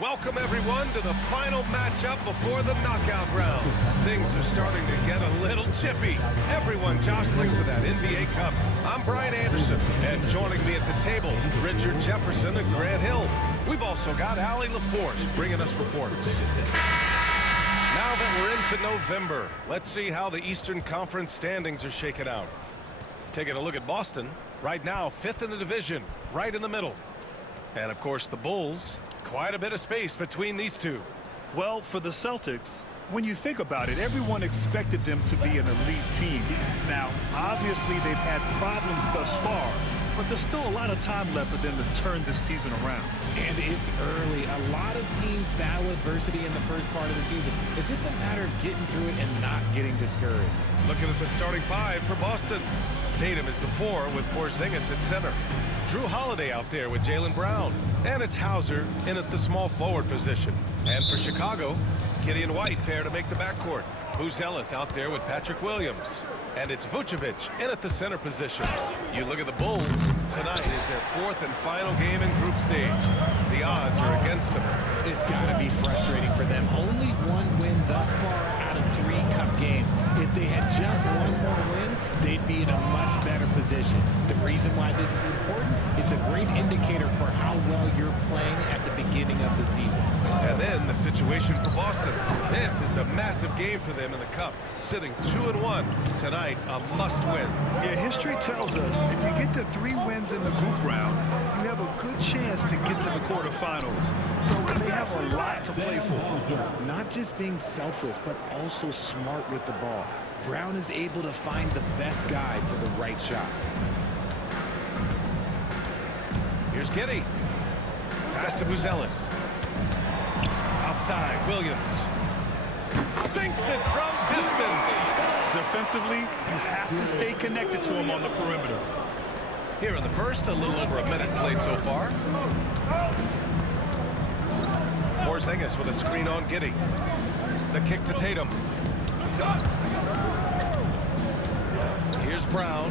Welcome, everyone, to the final matchup before the knockout round. Things are starting to get a little chippy. Everyone jostling for that NBA Cup. I'm Brian Anderson, and joining me at the table, Richard Jefferson and Grant Hill. We've also got Allie LaForce bringing us reports. Now that we're into November, let's see how the Eastern Conference standings are shaken out. Taking a look at Boston, right now, 5th in the division, right in the middle. And, of course, the Bulls. Quite a bit of space between these two. Well, for the Celtics, when you think about it, everyone expected them to be an elite team. Now, obviously, they've had problems thus far, but there's still a lot of time left for them to turn this season around. And it's early. A lot of teams battle adversity in the first part of the season. It's just a matter of getting through it and not getting discouraged. Looking at the starting five for Boston. Tatum is the 4 with Porzingis at center. Drew Holiday out there with Jaylen Brown. And it's Hauser in at the small forward position. And for Chicago, Gideon White pair to make the backcourt. Buzelis out there with Patrick Williams. And it's Vucevic in at the center position. You look at the Bulls. Tonight is their 4th and final game in group stage. The odds are against them. It's got to be frustrating for them. Only one win thus far out of 3 cup games. If they had just one more win, they'd be in a much better position. The reason why this is important, it's a great indicator for how well you're playing at the beginning of the season. And then the situation for Boston. This is a massive game for them in the Cup. Sitting 2-1 tonight, a must-win. Yeah, history tells us if you get the 3 wins in the group round, you have a good chance to get to the quarterfinals. So they have a lot to play for. Not just being selfless, but also smart with the ball. Brown is able to find the best guy for the right shot. Here's Giddey. Pass to Buzelis. Outside, Williams. Sinks it from distance. Defensively, you have to stay connected to him on the perimeter. Here in the first, a little over a minute played so far. Porzingis with a screen on Giddey. The kick to Tatum. Here's Brown.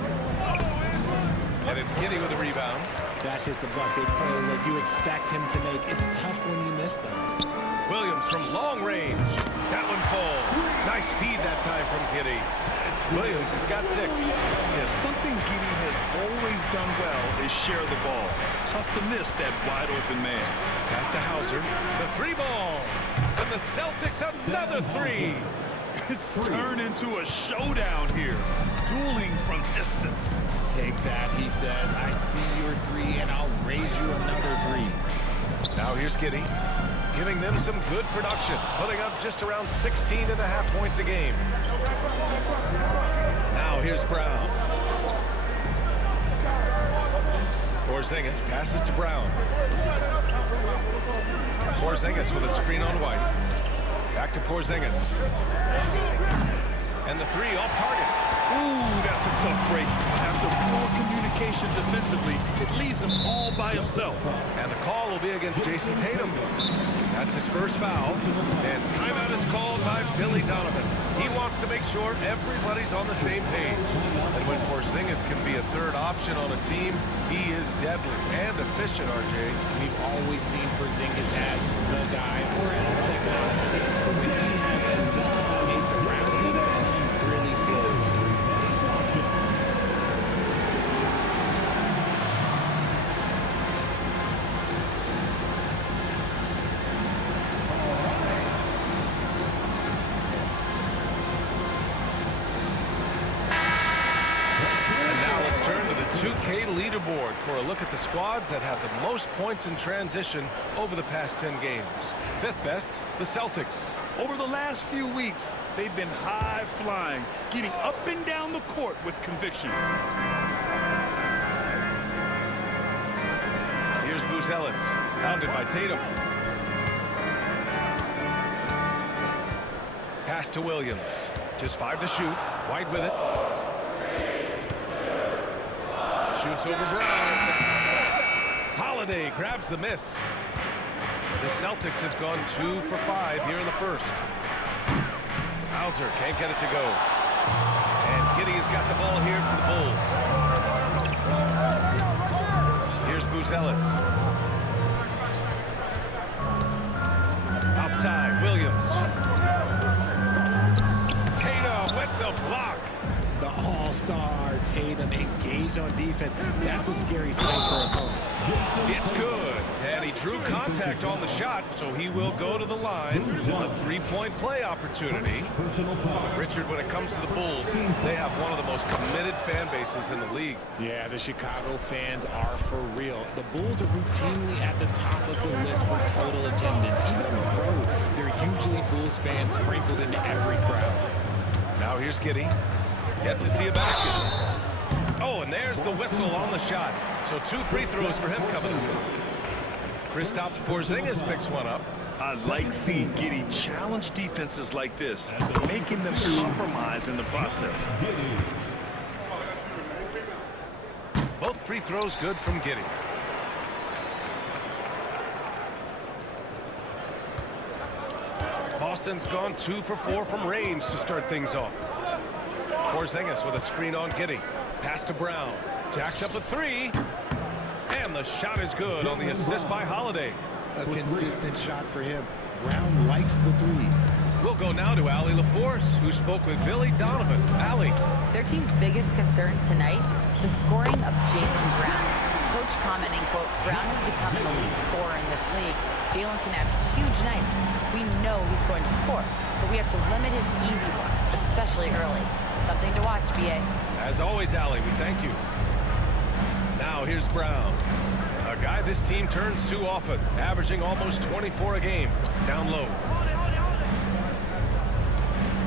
And it's Giddey with a rebound. That's just the bucket play that you expect him to make. It's tough when you miss those. Williams from long range. That one falls. Nice feed that time from Giddey. Williams has got 6. Yeah, something Giddey has always done well is share the ball. Tough to miss that wide open man. Pass to Hauser. The 3 ball. And the Celtics another 3. It's turned into a showdown here. Dueling from distance. Take that, he says. I see your 3, and I'll raise you another 3. Now here's Giddey, giving them some good production, putting up just around 16.5 points a game. Now here's Brown. Porzingis passes to Brown. Porzingis with a screen on White. Back to Porzingis. And the 3 off target. Ooh, that's a tough break. After poor communication defensively, it leaves him all by himself. And the call will be against Jason Tatum. That's his first foul. And timeout is called by Billy Donovan. He wants to make sure everybody's on the same page. And when Porzingis can be a 3rd option on a team, he is deadly and efficient, RJ. We've always seen Porzingis as the guy or as a second option. But when he has elite teammates around him, he really flows. Leaderboard for a look at the squads that have the most points in transition over the past 10 games. 5th best, the Celtics. Over the last few weeks, they've been high-flying, getting up and down the court with conviction. Here's Buzelis, pounded by Tatum. Pass to Williams. Just 5 to shoot. White with it. Shoots over Brown. Holiday grabs the miss. The Celtics have gone 2 for 5 here in the first. Hauser can't get it to go. And Giddey has got the ball here for the Bulls. Here's Buzelis. Tatum engaged on defense. That's a scary sight for opponents. It's good. And he drew contact on the shot, so he will go to the line. A three-point play opportunity. Richard, when it comes to the Bulls, they have one of the most committed fan bases in the league. Yeah, the Chicago fans are for real. The Bulls are routinely at the top of the list for total attendance. Even on the road, there are usually Bulls fans sprinkled into every crowd. Now here's Giddey. Yet to see a basket. Oh, and there's the whistle on the shot. So 2 free throws for him coming up. Kristaps Porzingis picks one up. I like seeing Giddey challenge defenses like this, making them compromise in the process. Both free throws good from Giddey. Boston's gone 2 for 4 from range to start things off. Porzingis with a screen on Giddey. Pass to Brown. Jacks up a 3. And the shot is good on the assist by Holiday. A consistent shot for him. Brown likes the 3. We'll go now to Allie LaForce, who spoke with Billy Donovan. Allie. Their team's biggest concern tonight, the scoring of Jaylen Brown. Coach commenting, quote, Brown has become an elite scorer in this league. Jaylen can have huge nights. We know he's going to score, but we have to limit his easy looks, especially early. Something to watch, B.A. As always, Allie, we thank you. Now here's Brown. A guy this team turns to often, averaging almost 24 a game. Down low.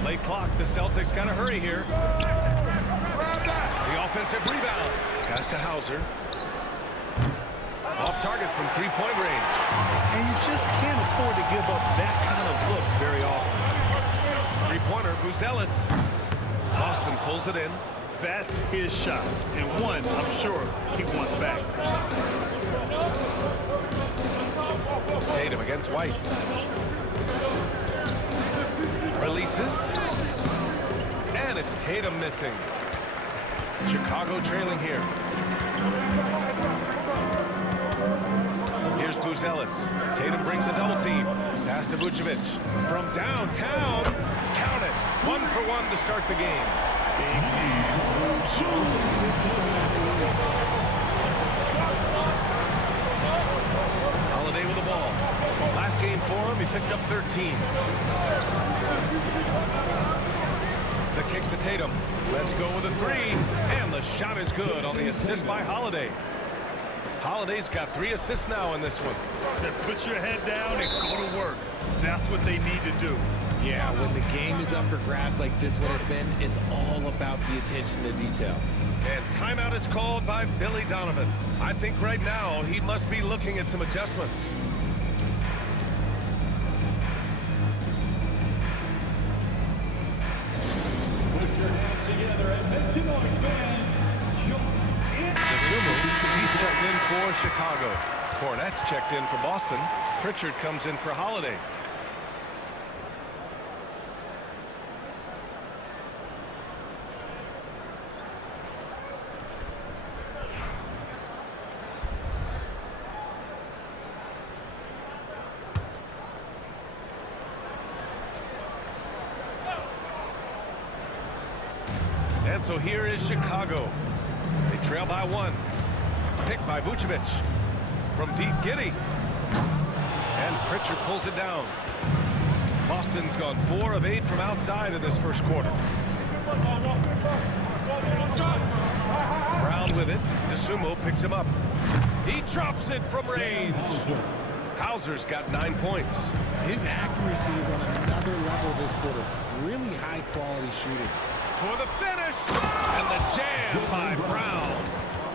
Late clock, the Celtics got to hurry here. The offensive rebound. Pass to Hauser. Off target from three-point range. And you just can't afford to give up that kind of look very often. Three-pointer, Buzelis. Boston pulls it in. That's his shot, and one I'm sure he wants back. Tatum against White. Releases. And it's Tatum missing. Chicago trailing here. Here's Buzelis. Tatum brings a double team. Pass to Vucevic. From downtown. Count it. 1 for 1 to start the game. Big man. Holiday with the ball. Last game for him, he picked up 13. The kick to Tatum. Let's go with a 3. And the shot is good on the assist by Holiday. Holiday's got 3 assists now in this one. Put your head down and go to work. That's what they need to do. Yeah, when the game is up for grabs like this one has been, it's all about the attention to detail. And timeout is called by Billy Donovan. I think right now he must be looking at some adjustments. DeSumo, he's checked in for Chicago. Cornette's checked in for Boston. Pritchard comes in for Holiday. And so here is Chicago. They trail by 1. Picked by Vucevic. From deep, Giddey. And Pritchard pulls it down. Boston's gone 4 of 8 from outside in this first quarter. Brown with it. DeSumo picks him up. He drops it from range. Hauser's got 9 points. His accuracy is on another level this quarter. Really high quality shooting. For the finish, and the jam by Brown.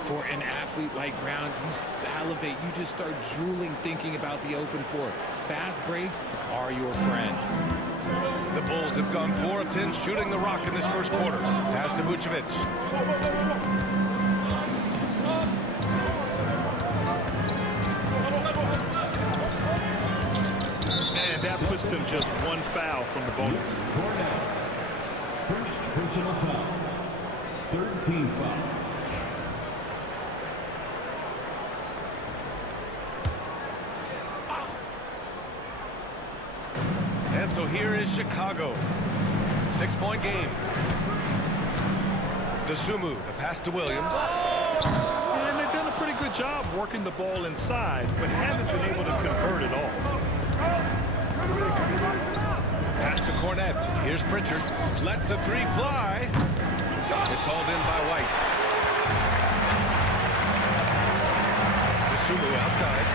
For an athlete like Brown, you salivate. You just start drooling thinking about the open floor. Fast breaks are your friend. The Bulls have gone 4 of 10 shooting the rock in this first quarter. Pass to Vucevic. And that puts them just 1 foul from the bonus. First personal foul. 13 foul. And so here is Chicago. 6-point game. DeSumo, the pass to Williams. And they've done a pretty good job working the ball inside, but haven't been able to convert it all. Pass to Cornette. Here's Pritchard. Lets the three fly. It's hauled in by White. DeSumo outside.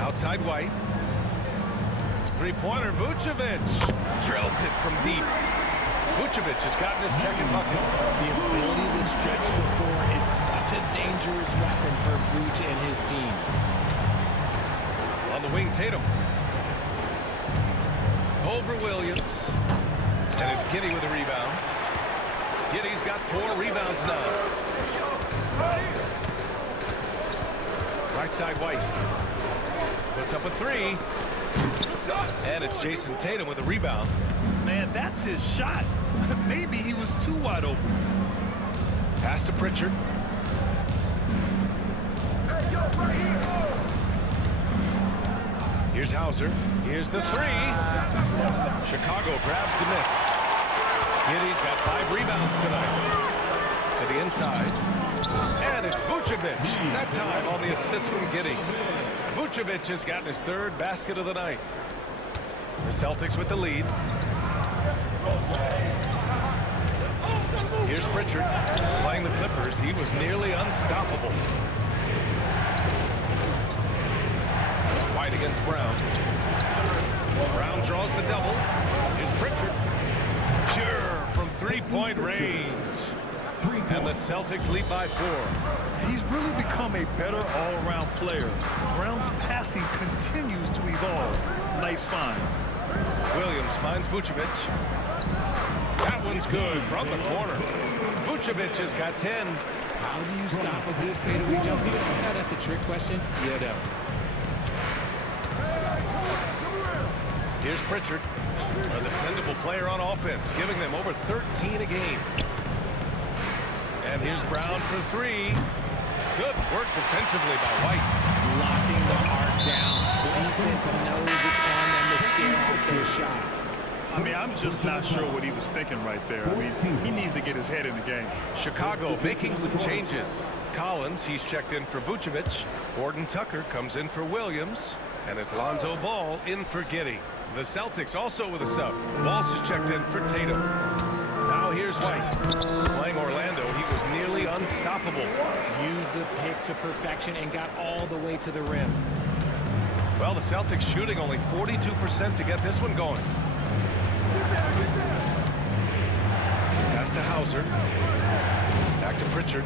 Outside White. Three-pointer, Vucevic. Drills it from deep. Vucevic has gotten his second bucket. The ability to stretch the floor is such a dangerous weapon for Vuce and his team. On the wing, Tatum. Over Williams. And it's Giddey with a rebound. Giddey's got 4 rebounds now. Right side, White. Puts up a 3. And it's Jason Tatum with a rebound. Man, that's his shot. Maybe he was too wide open. Pass to Pritchard. Here's Hauser. Here's the 3. Chicago grabs the miss. Giddey's got 5 rebounds tonight. To the inside. And it's Vucevic. That time on the assist from Giddey. Vucevic has gotten his 3rd basket of the night. The Celtics with the lead. Here's Pritchard. Playing the Clippers, he was nearly unstoppable. White against Brown. Brown draws the double. Here's Pritchard. Pure from 3-point range. And the Celtics lead by 4. He's really become a better all-around player. Brown's passing continues to evolve. Nice find. Williams finds Vucevic. That one's good from the corner. Vucevic has got 10. How do you stop a good fadeaway jumper? Yeah, that's a trick question. You don't. Here's Pritchard, a dependable player on offense, giving them over 13 a game. And here's Brown for 3. Good work defensively by White. Locking the arc down. The defense knows it's on them to scare off those shots. I mean, I'm just not sure what he was thinking right there. I mean, he needs to get his head in the game. Chicago making some changes. Collins, he's checked in for Vucevic. Gordon Tucker comes in for Williams. And it's Lonzo Ball in for Giddey. The Celtics also with a sub. Walsh is checked in for Tatum. Now here's White. Playing Orlando, he was nearly unstoppable. Used the pick to perfection and got all the way to the rim. Well, the Celtics shooting only 42% to get this one going. Pass to Hauser. Back to Pritchard.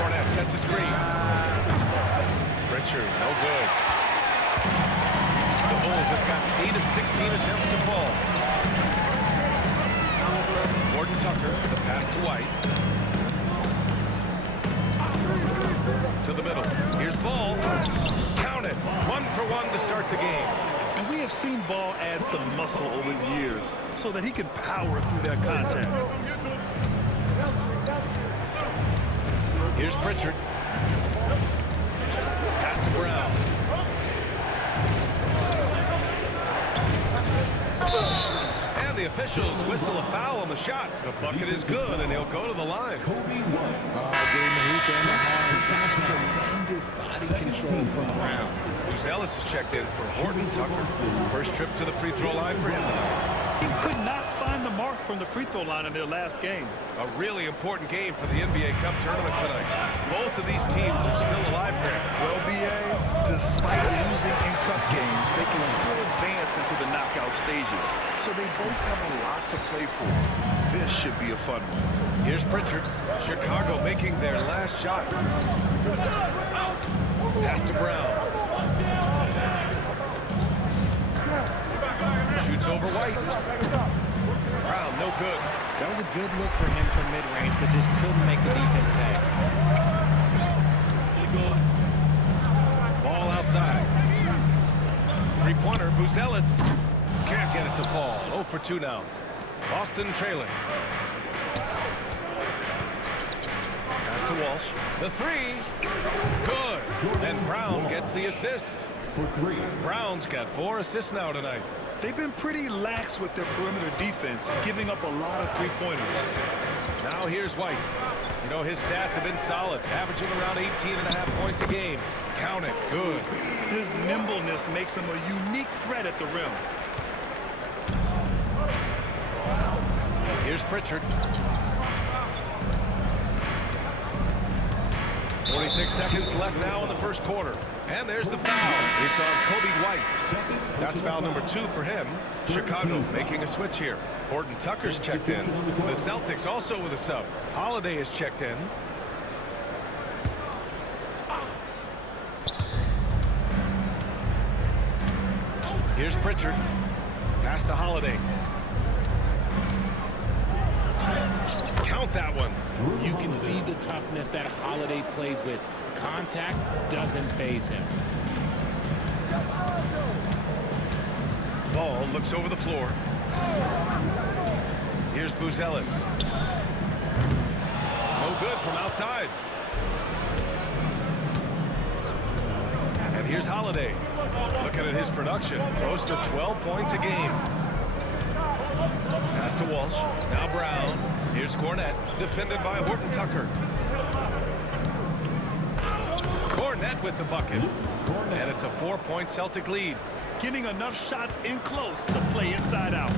Cornette sets a screen. Pritchard, no good. The Bulls have got 8 of 16 attempts to fall. Gordon Tucker, the pass to White. To the middle. Here's Ball. Count it. 1 for 1 to start the game. And we have seen Ball add some muscle over the years so that he can power through that contact. Here's Pritchard. Pass to Brown. And the officials whistle a foul on the shot. The bucket is good, and he'll go to the line. Getting the hoop and the arm. That's tremendous body control from Brown. Ellis is checked in for Horton Tucker. First trip to the free throw line for him tonight. He could not find the mark from the free throw line in their last game. A really important game for the NBA Cup tournament tonight. Both of these teams are still alive there. Well, B.A., despite losing in cup games, they can still advance into the knockout stages. So they both have a lot to play for. This should be a fun one. Here's Pritchard. Chicago making their last shot. Pass to Brown. Shoots over White. Brown, no good. That was a good look for him from mid-range, but just couldn't make the defense pay. Ball outside. Three-pointer, Buzelis. Can't get it to fall. 0 for 2 now. Boston trailing. Pass to Walsh. The 3. Good. And Brown gets the assist. For 3. Brown's got 4 assists now tonight. They've been pretty lax with their perimeter defense, giving up a lot of three-pointers. Now here's White. You know, his stats have been solid, averaging around 18.5 points a game. Count it. Good. His nimbleness makes him a unique threat at the rim. Here's Pritchard. 46 seconds left now in the first quarter. And there's the foul. It's on Kobe White. That's foul number 2 for him. Chicago making a switch here. Horton Tucker's checked in. The Celtics also with a sub. Holiday is checked in. Here's Pritchard. Pass to Holiday. Count that one. You can see the toughness that Holiday plays with. Contact doesn't faze him. Ball looks over the floor. Here's Buzelis. No good from outside. And here's Holiday. Looking at his production. Close to 12 points a game. Pass to Walsh. Now Brown. Here's Cornette. Defended by Horton Tucker. Cornette with the bucket. And it's a 4-point Celtic lead. Getting enough shots in close to play inside out.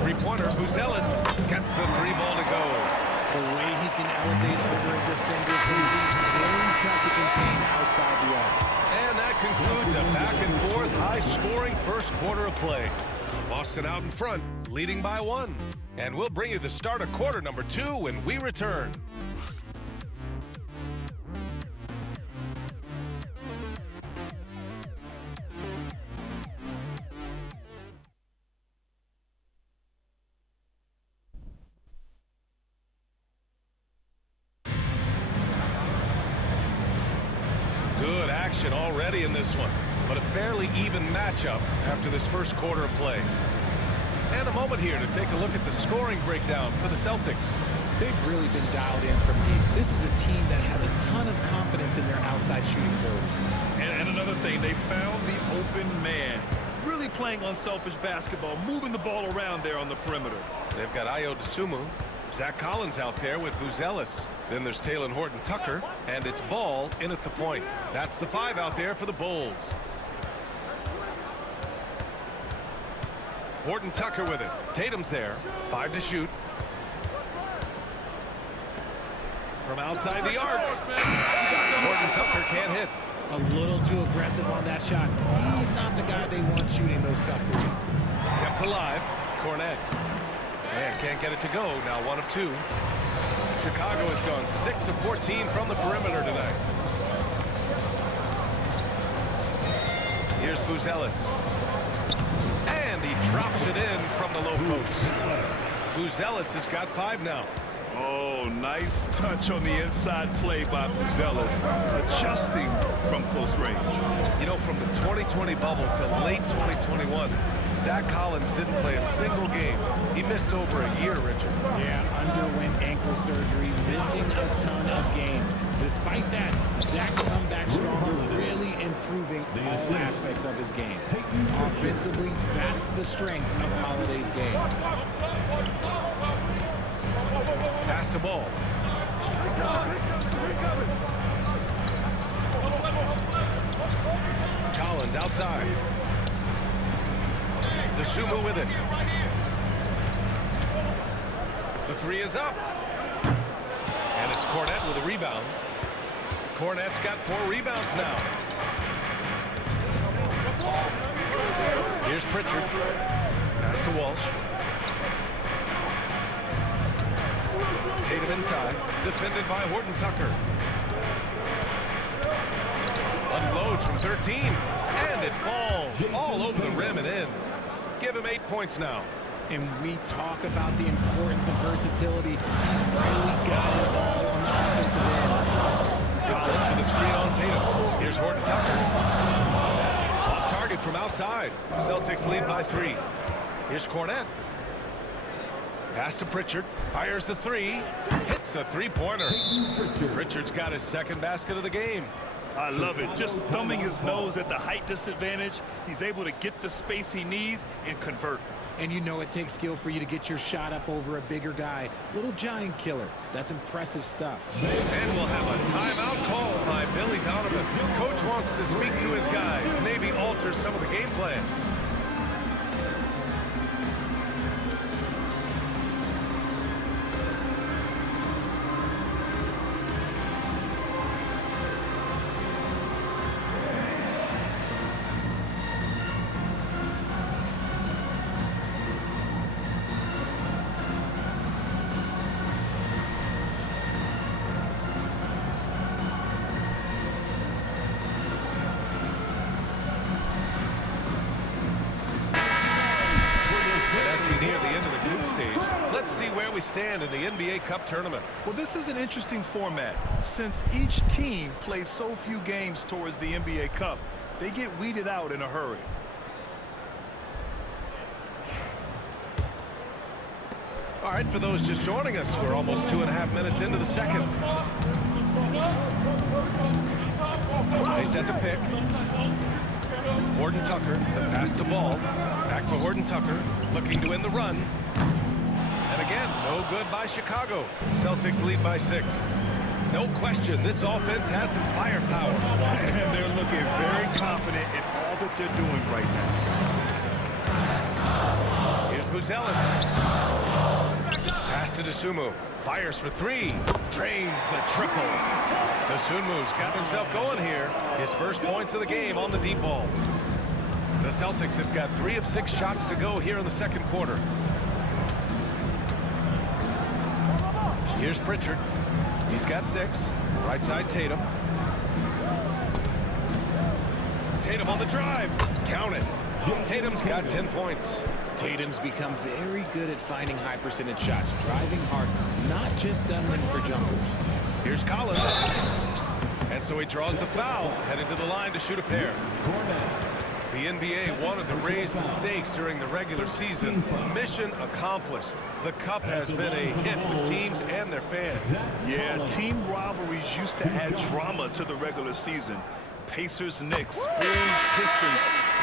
Three-pointer. Buzelis gets the 3-ball to go. The way he can elevate over a defender from deep, very tough to contain outside the arc. And that concludes a back-and-forth, high-scoring first quarter of play. Boston out in front, leading by 1. And we'll bring you the start of quarter number 2 when we return. Good action already in this one, but a fairly even matchup after this first quarter of play. And a moment here to take a look at the scoring breakdown for the Celtics. They've really been dialed in from deep. This is a team that has a ton of confidence in their outside shooting ability. And another thing, they found the open man. Really playing unselfish basketball, moving the ball around there on the perimeter. They've got Ayo Dosunmu, Zach Collins out there with Buzelis. Then there's Talen Horton Tucker, and it's Ball in at the point. That's the 5 out there for the Bulls. Horton Tucker with it. Tatum's there. 5 to shoot. From outside the arc. Horton Tucker can't hit. A little too aggressive on that shot. He's not the guy they want shooting those tough threes. Kept alive. Cornette. And can't get it to go. Now 1 of 2. Chicago has gone 6 of 14 from the perimeter tonight. Here's Buzelis. And he drops it in from the low post. Buzelis has got 5 now. Oh, nice touch on the inside play by Buzelis, adjusting from close range. You know, from the 2020 bubble to late 2021, Zach Collins didn't play a single game. He missed over a year, Richard. Yeah, underwent ankle surgery, missing a ton of games. Despite that, Zach's come back strong, really improving all aspects of his game. Offensively, that's the strength of Holiday's game. Pass to Ball. Collins outside. Dosunmu with it. The 3 is up. And it's Cornette with a rebound. Cornette's got 4 rebounds now. Here's Pritchard. Pass to Walsh. Tatum inside. Defended by Horton Tucker. Unloads from 13. And it falls all over the rim and in. Give him 8 points now. And we talk about the importance of versatility. He's really got it all on the offensive end. Collins with a screen on Tatum. Here's Horton Tucker. Off target from outside. Celtics lead by 3. Here's Cornette. Pass to Pritchard. Fires the 3. Hits the 3-pointer. Pritchard's got his second basket of the game. I love it. Just thumbing his nose at the height disadvantage, he's able to get the space he needs and convert. And you know it takes skill for you to get your shot up over a bigger guy. Little giant killer. That's impressive stuff. And we'll have a timeout called by Billy Donovan. Coach wants to speak to his guys, maybe alter some of the game plan. Near the end of the group stage, let's see where we stand in the NBA Cup tournament. Well, this is an interesting format. Since each team plays so few games towards the NBA Cup, they get weeded out in a hurry. All right, for those just joining us, we're almost 2.5 minutes into the second. They set the pick. Horton Tucker, the pass to Ball. Back to Horton Tucker, looking to win the run. And again, no good by Chicago. Celtics lead by 6. No question, this offense has some firepower. And they're looking very confident in all that they're doing right now. Here's Buzelis. Pass to Dosunmu. Fires for 3. Drains the triple. Dosunmu's got himself going here. His first points of the game on the deep ball. The Celtics have got 3 of 6 shots to go here in the second quarter. Here's Pritchard. He's got 6. Right side Tatum. Tatum on the drive. Count it. Tatum's got 10 points. Tatum's become very good at finding high percentage shots, driving hard, not just settling for jumpers. Here's Collins. And so he draws the foul, headed to the line to shoot a pair. The NBA wanted to raise the stakes during the regular season. Mission accomplished. The Cup has been a hit with teams and their fans. Yeah, team rivalries used to add drama to the regular season. Pacers, Knicks, Bulls, Pistons,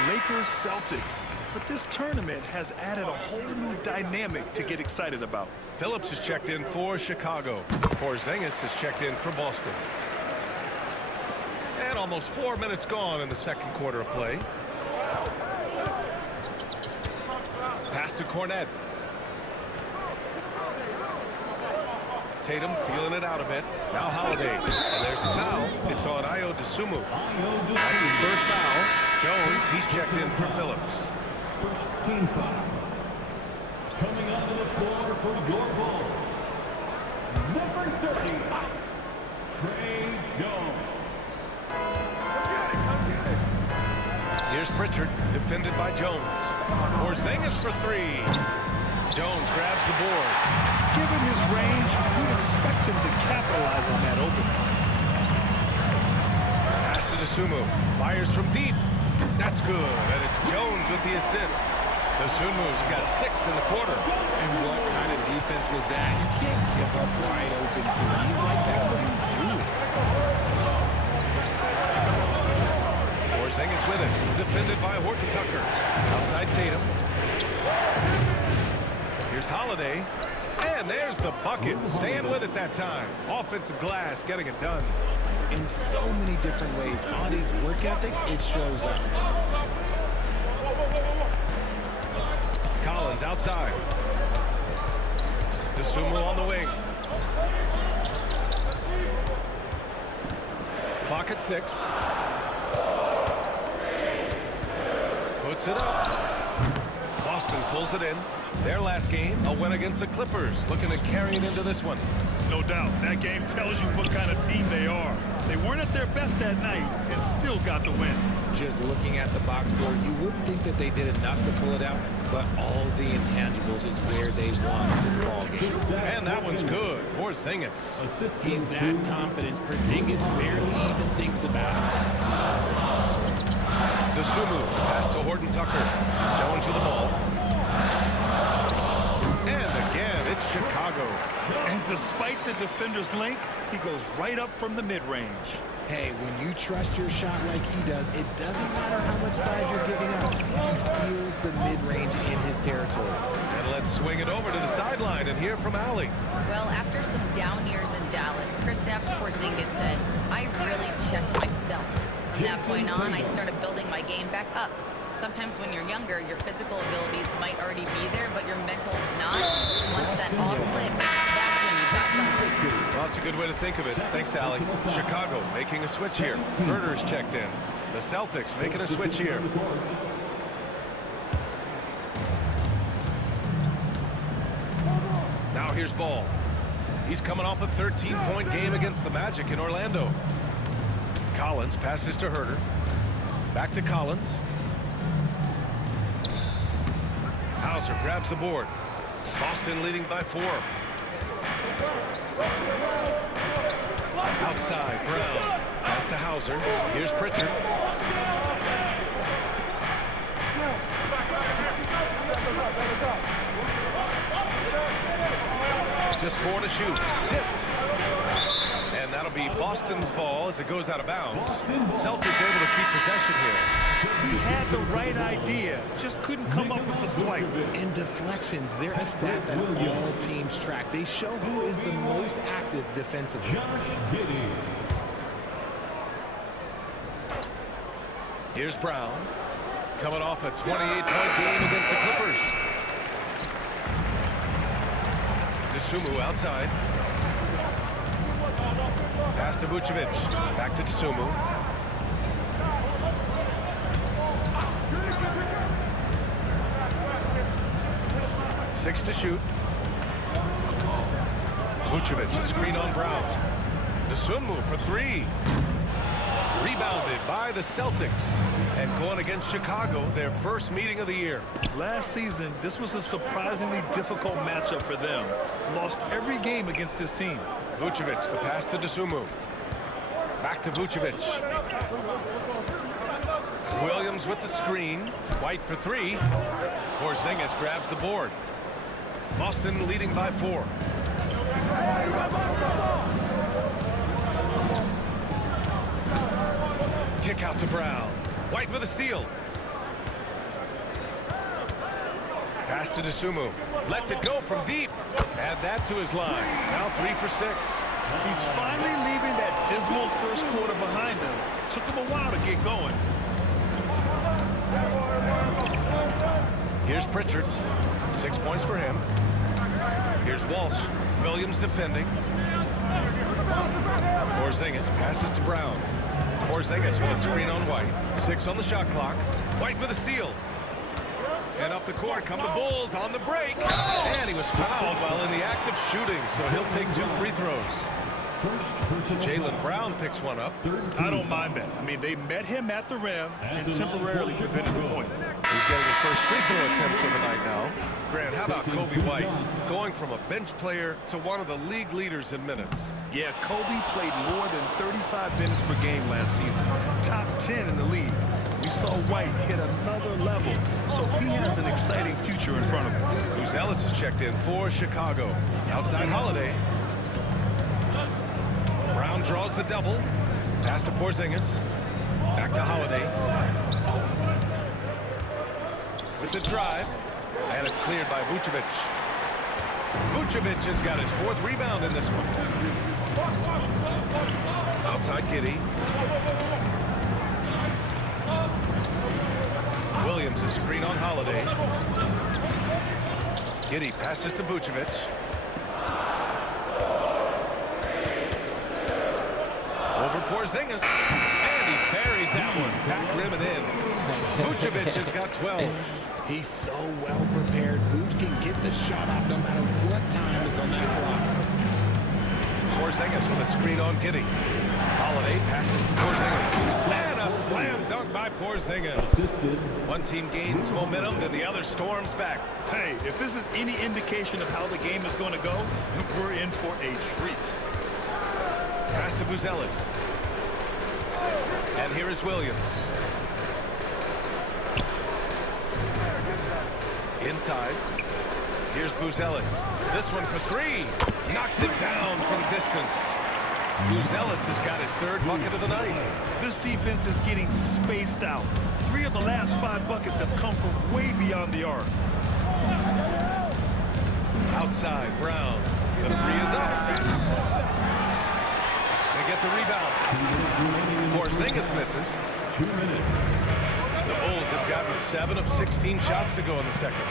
Lakers, Celtics. But this tournament has added a whole new dynamic to get excited about. Phillips has checked in for Chicago. Porzingis has checked in for Boston. And almost 4 minutes gone in the second quarter of play. Pass to Cornet. Tatum feeling it out a bit. Now Holiday. And there's the foul. It's on Ayo Dosunmu. That's his first foul. Jones, he's checked in for Phillips. First team foul. Coming onto the floor for your Bulls, number 30, Trey Jones. Here's Pritchard, defended by Jones. Porzingis for 3. Jones grabs the board. Given his range, you'd expect him to capitalize on that opening. Pass to Dosunmu. Fires from deep. That's good. And it's Jones with the assist. Dosunmu's got 6 in the quarter. And what kind of defense was that? You can't give up wide open threes like that. What are you doing? Porzingis with it. Defended by Horton Tucker. Outside Tatum. Here's Holiday. And there's the bucket. Staying with it that time. Offensive glass getting it done. In so many different ways. Holiday's work ethic, it shows up. Collins outside. Dosunmu on the wing. Clock at 6. Puts it up. Boston pulls it in. Their last game, a win against the Clippers. Looking to carry it into this one. No doubt, that game tells you what kind of team they are. They weren't at their best that night and still got the win. Just looking at the box score, you wouldn't think that they did enough to pull it out, but all the intangibles is where they won this ball game. And that one's good. Porzingis. He's that confident. Porzingis barely even thinks about it. Dosunmu, pass to Horton Tucker. Jones with the ball. And again, it's Chicago Chicago. And despite the defender's length, he goes right up from the mid-range. Hey, when you trust your shot like he does, it doesn't matter how much size you're giving up. He feels the mid-range in his territory. And let's swing it over to the sideline and hear from Allie. Well, after some down years in Dallas, Kristaps Porzingis said, "I really checked myself. From that point on, I started building my game back up. Sometimes when you're younger, your physical abilities might already be there, but your mental is not. Once that all clicks, that's when you've got something." Well, that's a good way to think of it. Thanks, Allie. Chicago making a switch here. Herder's checked in. The Celtics making a switch here. Now here's Ball. He's coming off a 13-point game against the Magic in Orlando. Collins passes to Herder. Back to Collins. Hauser grabs the board. Boston leading by 4. Outside, Brown. Pass to Hauser. Here's Pritchard. Just 4 to shoot. Tipped. And that'll be Boston's ball as it goes out of bounds. Celtics able to keep possession here. He had the right idea, just couldn't come up with the swipe. And deflections, they're a stat that all teams track. They show who is the most active defensively. Josh Giddey. Here's Brown. Coming off a 28-point game against the Clippers. Dosunmu outside. Pass to Vucevic. Back to Dosunmu. Six to shoot. Vucevic, a screen on Brown. Dosunmu for 3. Rebounded by the Celtics. And going against Chicago, their first meeting of the year. Last season, this was a surprisingly difficult matchup for them. Lost every game against this team. Vucevic, the pass to Dosunmu. Back to Vucevic. Williams with the screen. White for 3. Porzingis grabs the board. Boston leading by 4. Kick out to Brown. White with a steal. Pass to Dosunmu. Lets it go from deep. Add that to his line. Now 3 for 6. He's finally leaving that dismal first quarter behind him. Took him a while to get going. Here's Pritchard. 6 points for him. Here's Walsh. Williams defending. Porzingis passes to Brown. Porzingis with a screen on White. 6 on the shot clock. White with a steal. And up the court come the Bulls on the break. And he was fouled while in the act of shooting, so he'll take 2 free throws. Jaylen Brown picks one up. I don't mind that. I mean, they met him at the rim and temporarily prevented the points. He's getting his first free throw attempt of the night now. Grant, how about Kobe White going from a bench player to one of the league leaders in minutes? Yeah, Kobe played more than 35 minutes per game last season. Top 10 in the league. We saw White hit another level, so he has an exciting future in front of him. Who's Ellis is checked in for Chicago. Outside Holiday. Brown draws the double. Pass to Porzingis. Back to Holiday. With the drive. And it's cleared by Vucevic. Vucevic has got his 4th rebound in this one. Outside Giddey. Williams, a screen on Holiday. Giddey passes to Vucevic. Over Porzingis. And he buries that one. Back rim and in. Vucevic has got 12. He's so well prepared. Vuce can get the shot off no matter what time is on that clock. Porzingis with a screen on Giddey. Holiday passes to Porzingis. And a slam dunk by Porzingis. One team gains momentum, then the other storms back. Hey, if this is any indication of how the game is going to go, we're in for a treat. Pass to Buzelis. And here is Williams. Inside. Here's Buzelis. This one for three. Knocks it down from distance. Buzelis has got his third bucket of the night. This defense is getting spaced out. 3 of the last 5 buckets have come from way beyond the arc. Outside, Brown. The three is up. They get the rebound. Porzingis misses. 2 minutes. The Bulls have gotten 7 of 16 shots to go in the second.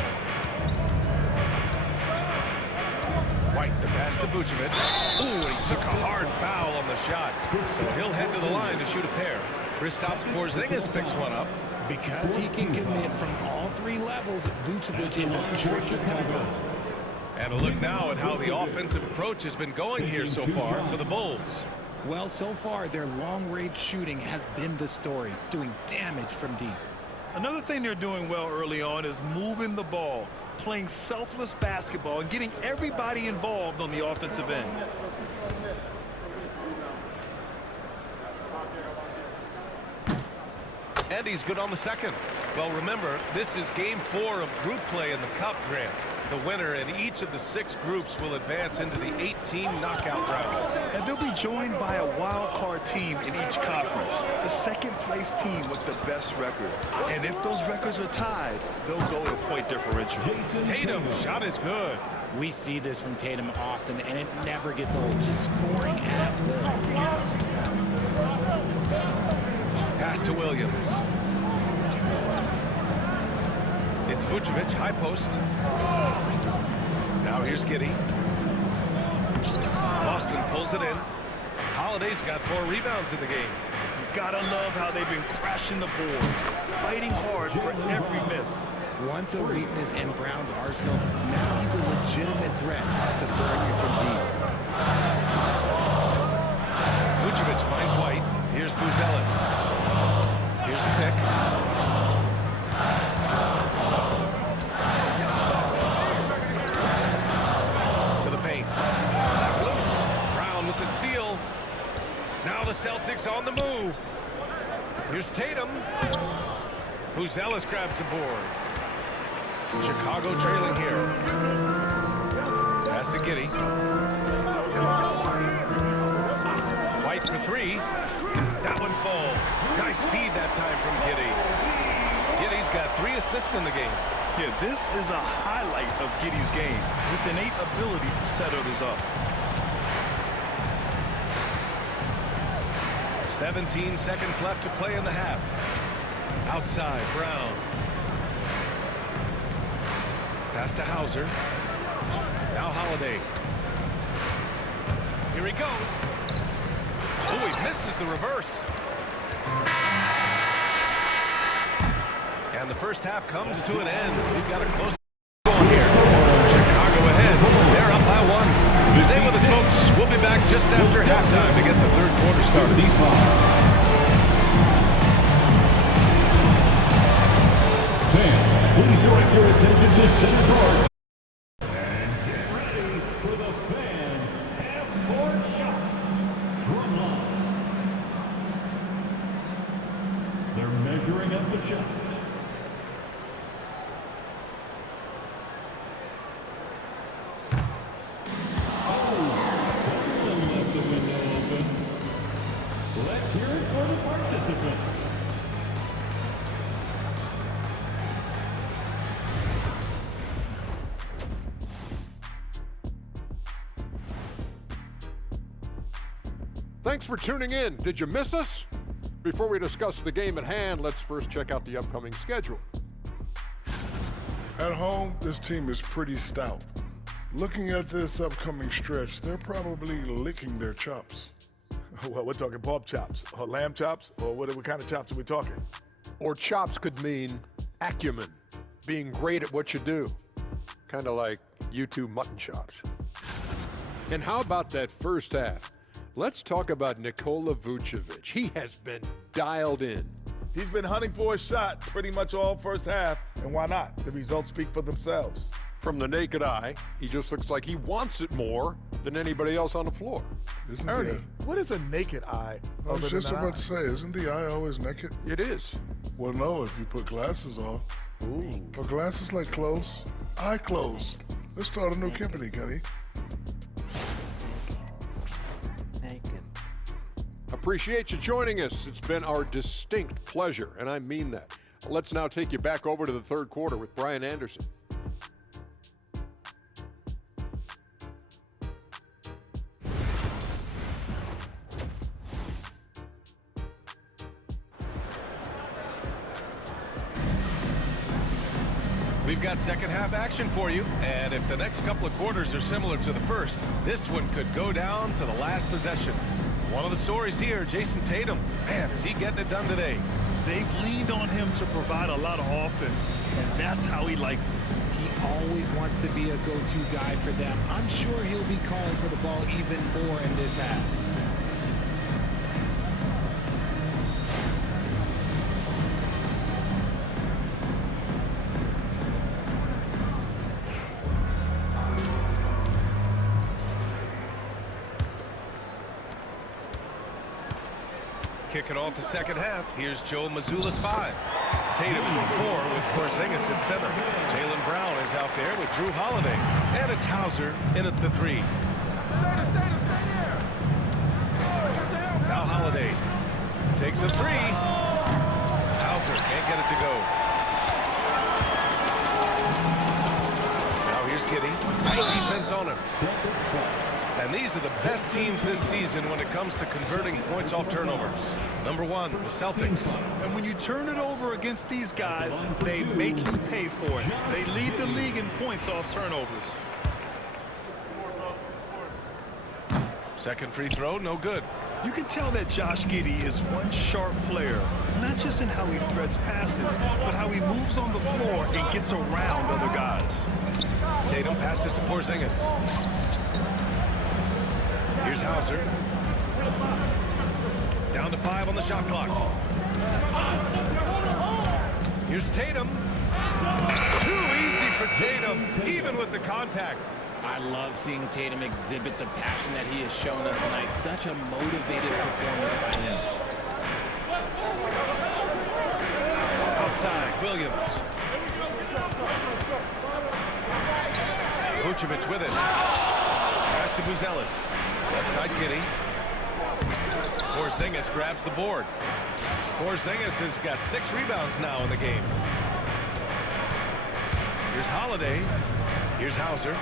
White, the pass to Vucevic. Ooh, and he took a hard foul on the shot. So he'll head to the line to shoot a pair. Kristaps Porzingis picks one up. Because he can commit from all 3 levels, Vucevic is a tricky target. And a look now at how the offensive approach has been going here so far for the Bulls. Well, so far, their long-range shooting has been the story, doing damage from deep. Another thing they're doing well early on is moving the ball, playing selfless basketball, and getting everybody involved on the offensive end. And he's good on the second. Well, remember, this is game 4 of group play in the Cup, Grant. The winner in each of the 6 groups will advance into the 8-team knockout round. And they'll be joined by a wild card team in each conference, the second-place team with the best record. And if those records are tied, they'll go to point differential. Tatum's shot is good. We see this from Tatum often, and it never gets old, just scoring at will. Pass to Williams. It's Vucevic, high post. Now here's Giddey. Boston pulls it in. Holiday's got 4 rebounds in the game. Gotta love how they've been crashing the boards, fighting hard for every miss. Once a weakness in Brown's arsenal, now he's a legitimate threat to burn you from deep. Vucevic finds White. Here's Buzelis. Here's the pick. To the paint. Back loose. Brown with the steal. Now the Celtics on the move. Here's Tatum. Buzelis grabs the board. Chicago trailing here. Pass to Giddey. White for 3. That one falls. Nice feed that time from Giddey. Giddey's got 3 assists in the game. Yeah, this is a highlight of Giddey's game, his innate ability to set others up. 17 seconds left to play in the half. Outside, Brown. Pass to Hauser. Now Holiday. Here he goes. Oh, he misses the reverse. And the first half comes to an end. We've got a close going here. Chicago ahead. They're up by 1. Stay with us, folks. We'll be back just after halftime to get the third quarter started. Fans, please direct your attention to center court. And get ready for the fan half-court shots. Drumline. They're measuring up the shots. Left the window open. Let's hear it for the participants. Thanks for tuning in. Did you miss us? Before we discuss the game at hand, let's first check out the upcoming schedule. At home, this team is pretty stout. Looking at this upcoming stretch, they're probably licking their chops. Well, we're talking pork chops or lamb chops, or what kind of chops are we talking? Or chops could mean acumen, being great at what you do. Kind of like you two mutton chops. And how about that first half? Let's talk about Nikola Vucevic. He has been dialed in. He's been hunting for a shot pretty much all first half, and why not? The results speak for themselves. From the naked eye, he just looks like he wants it more than anybody else on the floor. Isn't Ernie, the, what is a naked eye? I was other just than an about eye? to say, isn't the eye always naked? It is. Well, no, if you put glasses on. Ooh. Are glasses like clothes? Eye clothes. Let's start a new company, Kenny. Naked. Appreciate you joining us. It's been our distinct pleasure, and I mean that. Let's now take you back over to the third quarter with Brian Anderson. We've got second half action for you, and if the next couple of quarters are similar to the first, this one could go down to the last possession. One of the stories here, Jason Tatum. Man, is he getting it done today? They've leaned on him to provide a lot of offense, and that's how he likes it. He always wants to be a go-to guy for them. I'm sure he'll be calling for the ball even more in this half. Kicking off the second half, here's Joe Mazzulla's 5. Tatum is the 4 with Porzingis at center. Jaylen Brown is out there with Drew Holiday. And it's Hauser in at the 3. Now Holiday takes a 3. Hauser can't get it to go. Now here's Giddey. Tight defense on him. And these are the best teams this season when it comes to converting points off turnovers. Number 1, the Celtics. And when you turn it over against these guys, they make you pay for it. They lead the league in points off turnovers. Second free throw, no good. You can tell that Josh Giddey is one sharp player, not just in how he threads passes, but how he moves on the floor and gets around other guys. Tatum passes to Porzingis. Here's Hauser. Down to 5 on the shot clock. Here's Tatum. Too easy for Tatum, even with the contact. I love seeing Tatum exhibit the passion that he has shown us tonight. Such a motivated performance by him. Outside, Williams. Vucevic with it. Pass to Buzelis. Left side, Giddey. Porzingis grabs the board. Porzingis has got 6 rebounds now in the game. Here's Holiday. Here's Hauser.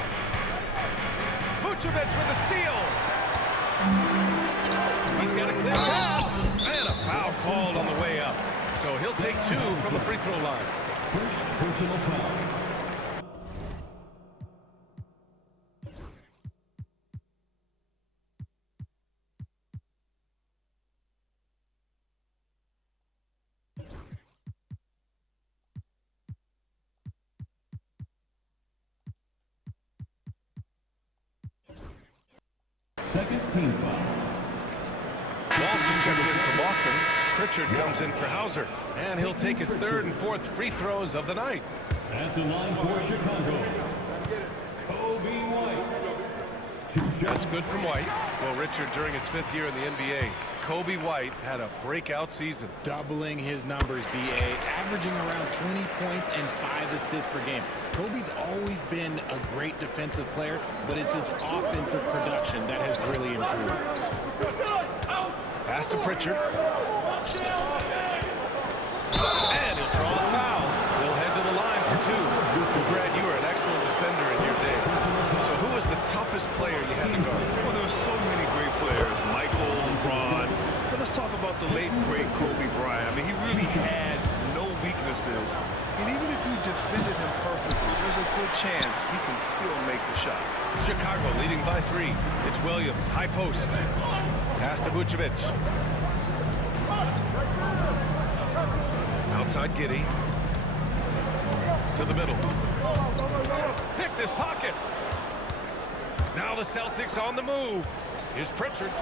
Vucevic with a steal. He's got a clear pass. And a foul called on the way up. So he'll take 2 from the free throw line. First personal foul. Second team foul. Walton checked in for Boston. Pritchard comes in for Hauser. And he'll take his 3rd and 4th free throws of the night. At the line for Chicago, Kobe White. 2 shots. That's good from White. Well, Richard, during his 5th year in the NBA, Kobe White had a breakout season. Doubling his numbers, B.A., averaging around 20 points and 5 assists per game. Kobe's always been a great defensive player, but it's his offensive production that has really improved. Pass to Pritchard. And he'll draw the foul. He'll head to the line for 2. Well, Brad, you were an excellent defender in your day. So who was the toughest player you had to guard? Well, there were so many great players. Michael, LeBron. But let's talk about the late, great Kobe Bryant. I mean, he really had no weaknesses. And even if you defended him perfectly, there's a good chance he can still make the shot. Chicago leading by 3. It's Williams, high post. Pass to Vucevic. Outside Giddey. To the middle. Picked his pocket. Now the Celtics on the move. Here's Pritchard.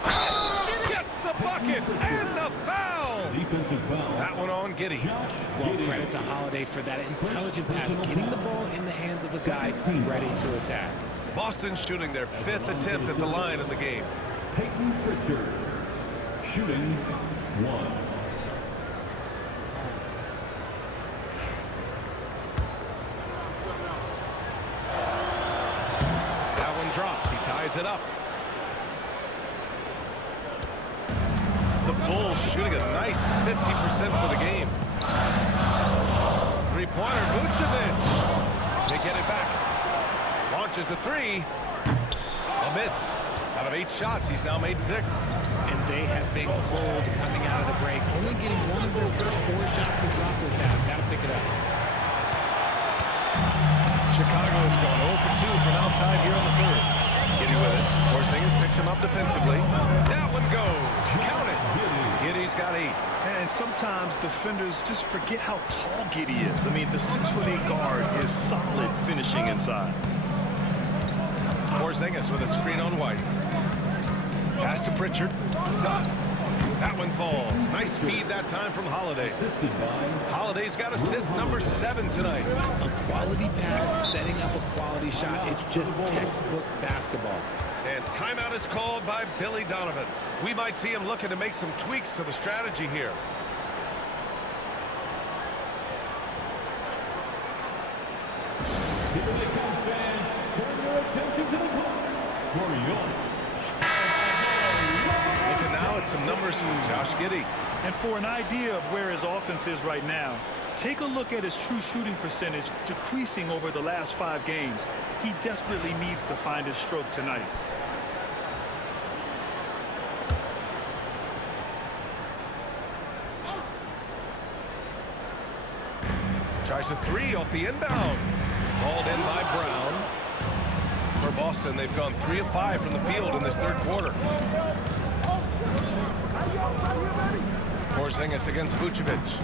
Gets the bucket and the foul. Defensive foul. That one on Giddey. Well, credit to Holiday for that intelligent pass, getting the ball in the hands of a guy ready to attack. Boston shooting their 5th attempt at the line in the game. Peyton Pritchard. Shooting 1. it up. The Bulls shooting a nice 50% for the game. Three-pointer, Vucevic. They get it back. Launches a three. A miss. Out of 8 shots, he's now made 6. And they have been cold coming out of the break. Only getting one of their first 4 shots to drop this half. Got to pick it up. Chicago has gone 0 for 2 from outside here on the third. Giddey with it. Porzingis picks him up defensively. That one goes. Count it. Giddey's got 8. And sometimes defenders just forget how tall Giddey is. I mean, the 6'8" guard is solid finishing inside. Porzingis with a screen on White. Pass to Pritchard. That one falls. Nice feed that time from Holiday. Holiday's got assist number 7 tonight. A quality pass, setting up a quality shot. It's just textbook basketball. And timeout is called by Billy Donovan. We might see him looking to make some tweaks to the strategy here. Here they come, fans. Turn your attention to the clock for your Looking now at some numbers from Josh Giddey. And for an idea of where his offense is right now, take a look at his true shooting percentage decreasing over the last 5 games. He desperately needs to find his stroke tonight. Tries a 3 off the inbound. Hauled in by Brown. For Boston, they've gone 3 of 5 from the field in this third quarter. Porzingis against Vucevic.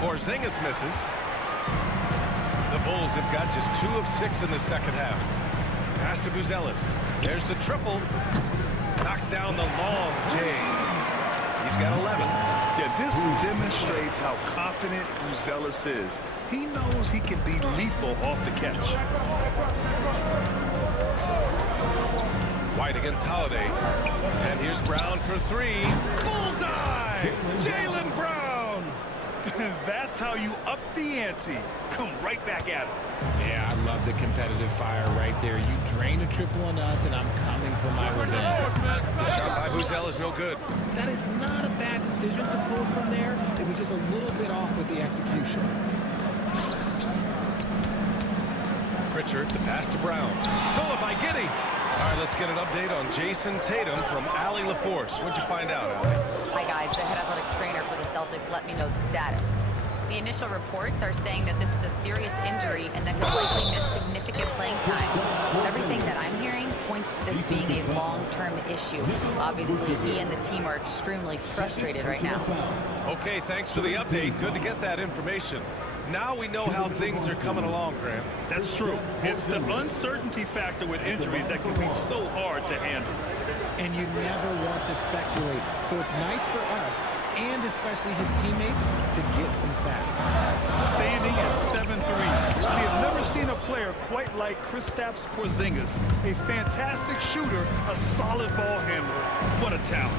Porzingis misses. The Bulls have got just 2 of 6 in the second half. Pass to Buzelis. There's the triple. Knocks down the long J. He's got 11. Yeah, this demonstrates how confident Buzelis is. He knows he can be lethal off the catch. White against Holiday. And here's Brown for 3. Bullseye! Jaylen Brown! That's how you up the ante. Come right back at him. Yeah, I love the competitive fire right there. You drain a triple on us, and I'm coming for my revenge. The shot by Buzelis is no good. That is not a bad decision to pull from there. It was just a little bit off with the execution. Pritchard, the pass to Brown. Stolen by Giddey. All right, let's get an update on Jason Tatum from Allie LaForce. What'd you find out, Allie? Hi, guys. The head athletic trainer for the Celtics let me know the status. The initial reports are saying that this is a serious injury and that he'll likely miss significant playing time. Everything that I'm hearing points to this being a long-term issue. Obviously, he and the team are extremely frustrated right now. Okay, thanks for the update. Good to get that information. Now we know how things are coming along, Grant. That's true. It's the uncertainty factor with injuries that can be so hard to handle. And you never want to speculate. So it's nice for us, and especially his teammates, to get some facts. Standing at 7'3", we have never seen a player quite like Kristaps Porzingis. A fantastic shooter, a solid ball handler. What a talent.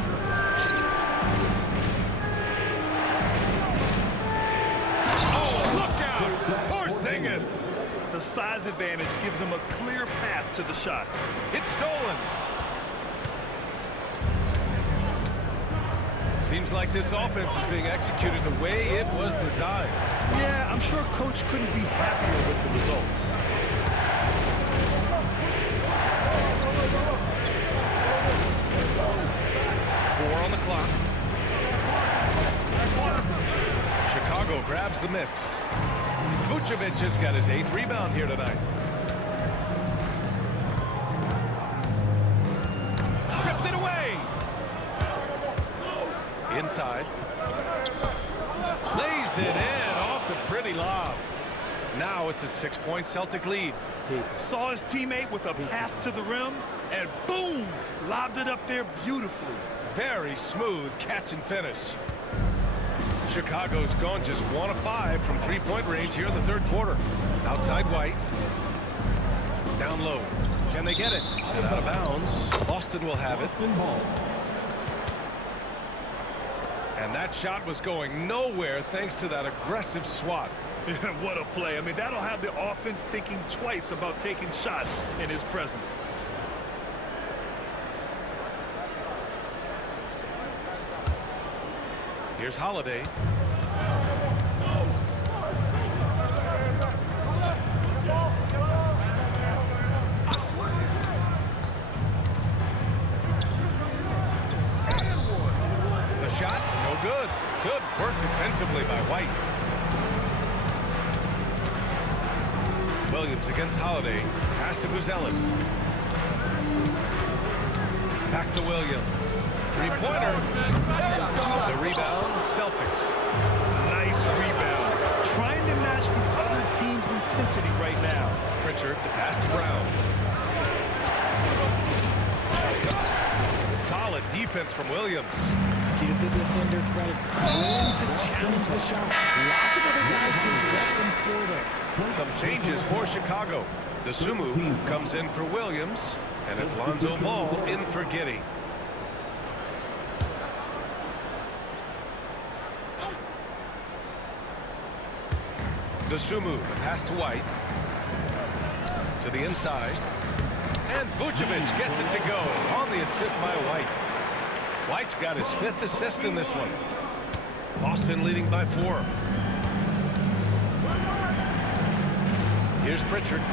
Porzingis. The size advantage gives him a clear path to the shot. It's stolen. Seems like this offense is being executed the way it was designed. Yeah, I'm sure Coach couldn't be happier with the results. Four on the clock. Chicago grabs the miss. Vucevic has got his 8th rebound here tonight. Ripped it away. Inside. Lays it in off the pretty lob. Now it's a 6-point Celtic lead. Saw his teammate with a path to the rim, and boom, lobbed it up there beautifully. Very smooth catch and finish. Chicago's gone just 1 of 5 from 3-point range here in the third quarter. Outside White. Down low. Can they get it? And out of bounds. Boston will have it. And that shot was going nowhere thanks to that aggressive swat. What a play. I mean, that'll have the offense thinking twice about taking shots in his presence. Here's Holiday. The shot, no good. Good work defensively by White. Williams against Holiday. Pass to Buzelis. Back to Williams. Three-pointer. The rebound, Celtics. Nice rebound. Trying to match the other team's intensity right now. Pritchard, the pass to Brown. Solid defense from Williams. Give the defender credit. Willing to challenge the shot. Lots of other guys just let them score there. Some changes for Chicago. DeSumo comes in for Williams, and it's Lonzo Ball in for Giddey. DeSumo, the pass to White. To the inside. And Vucevic gets it to go on the assist by White. White's got his 5th assist in this one. Boston leading by 4. Here's Pritchard.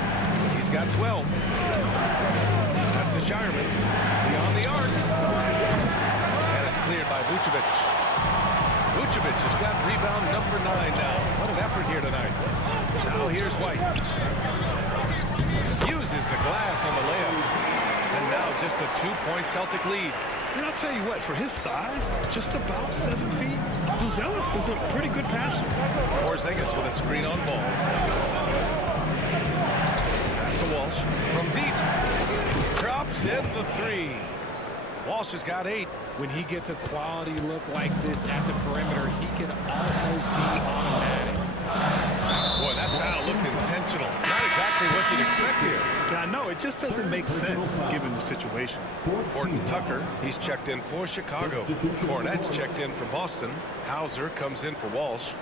He's got 12. Pass to Shireman. Beyond the arc. And it's cleared by Vucevic. Vucevic has got rebound number 9 now. What an effort here tonight. Now here's White. Uses the glass on the layup. And now just a 2-point Celtic lead. And I'll tell you what, for his size, just about 7 feet, Buzelis is a pretty good passer. Porzingis with a screen on ball. Pass to Walsh from deep. Drops in the 3. Walsh has got 8. When he gets a quality look like this at the perimeter, he can almost be automatic. Boy, that foul looked intentional. Not exactly what you'd expect here. Yeah, I know, it just doesn't make sense given the situation. Horton Tucker, he's checked in for Chicago. Cornette's checked in for Boston. Hauser comes in for Walsh.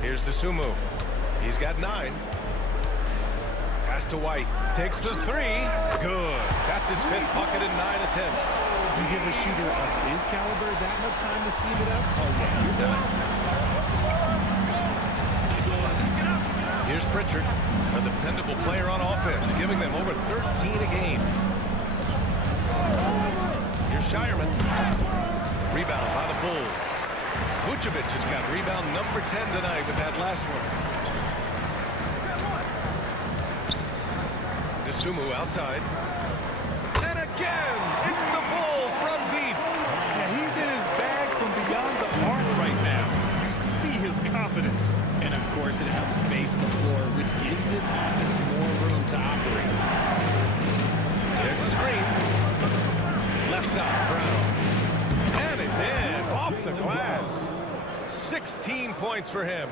Here's DeSumo. He's got 9. Pass to White. Takes the 3. Good. That's his 5th bucket in 9 attempts. You give a shooter of his caliber that much time to seam it up? Oh, yeah, you're done. Here's Pritchard, a dependable player on offense, giving them over 13 a game. Here's Shireman. Rebound by the Bulls. Vucevic has got rebound number 10 tonight with that last one. DeSumo outside. And again, it's the Bulls from deep. Yeah, he's in his bag from beyond the arc right now. You see his confidence. And, of course, it helps space the floor, which gives this offense more room to operate. There's a screen. Left side, Brown. And it's in, off the glass. 16 points for him.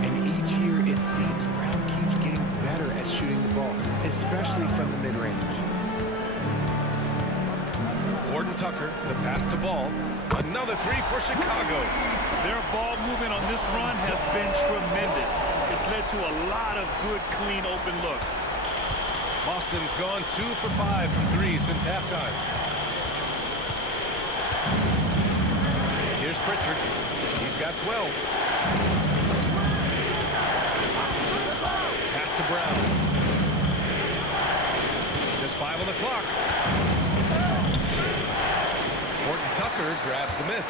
And each year, it seems Brown keeps getting better at shooting the ball, especially from the mid-range. Horton Tucker, the pass to Ball. Another 3 for Chicago. Their ball movement on this run has been tremendous. It's led to a lot of good, clean, open looks. Boston's gone 2 for 5 from 3 since halftime. Here's Pritchard. He's got 12. Pass to Brown. Just 5 on the clock. Horton Tucker grabs the miss.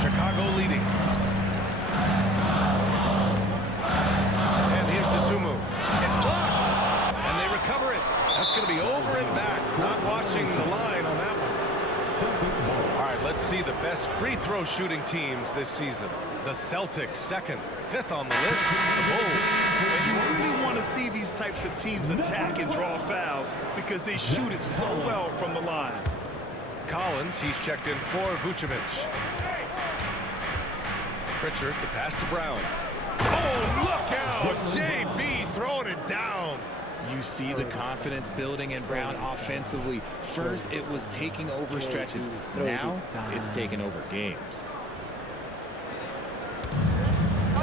Chicago leading. And here's DeSumo. It's blocked. And they recover it. That's going to be over and back. Not watching the line on that one. All right, let's see the best free throw shooting teams this season. The Celtics, 2nd. 5th on the list, the Bulls. And you really want to see these types of teams attack and draw fouls because they shoot it so well from the line. Collins, he's checked in for Vucevic. Pritchard, the pass to Brown. Oh, look out! JB throwing it down. You see the confidence building in Brown offensively. First, it was taking over stretches. Now, it's taking over games.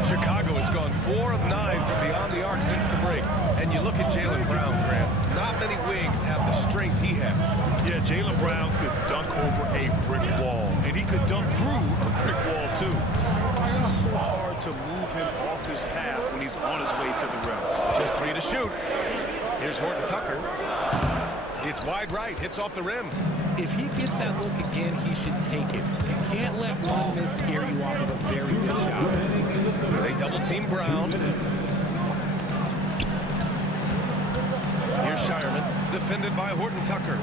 Chicago has gone 4 of 9 from beyond the arc since the break. And you look at Jaylen Brown, Grant. Not many wings have the strength he has. Yeah, Jaylen Brown could dunk over a brick wall, and he could dunk through a brick wall too. This is so hard to move him off his path when he's on his way to the rim. Just 3 to shoot. Here's Horton Tucker. It's wide right, hits off the rim. If he gets that look again, he should take it. You can't let one miss scare you off of a very good shot. They double team Brown. Here's Shireman, defended by Horton Tucker.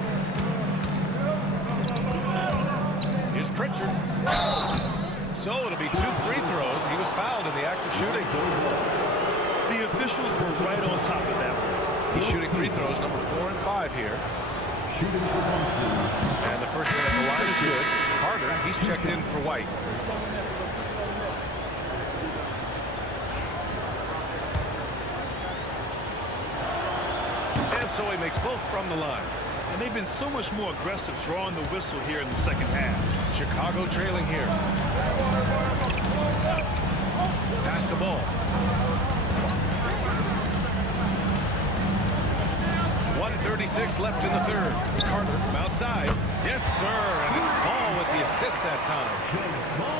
Here's Pritchard. So it'll be 2 free throws. He was fouled in the act of shooting. The officials were right on top of that one. He's shooting free throws, number 4 and 5 here. And the first one at the line is good. Carter, he's checked in for White. And so he makes both from the line. And they've been so much more aggressive drawing the whistle here in the second half. Chicago trailing here. Pass the ball. 1:36 left in the third. Carter from outside. Yes, sir. And it's Ball with the assist that time.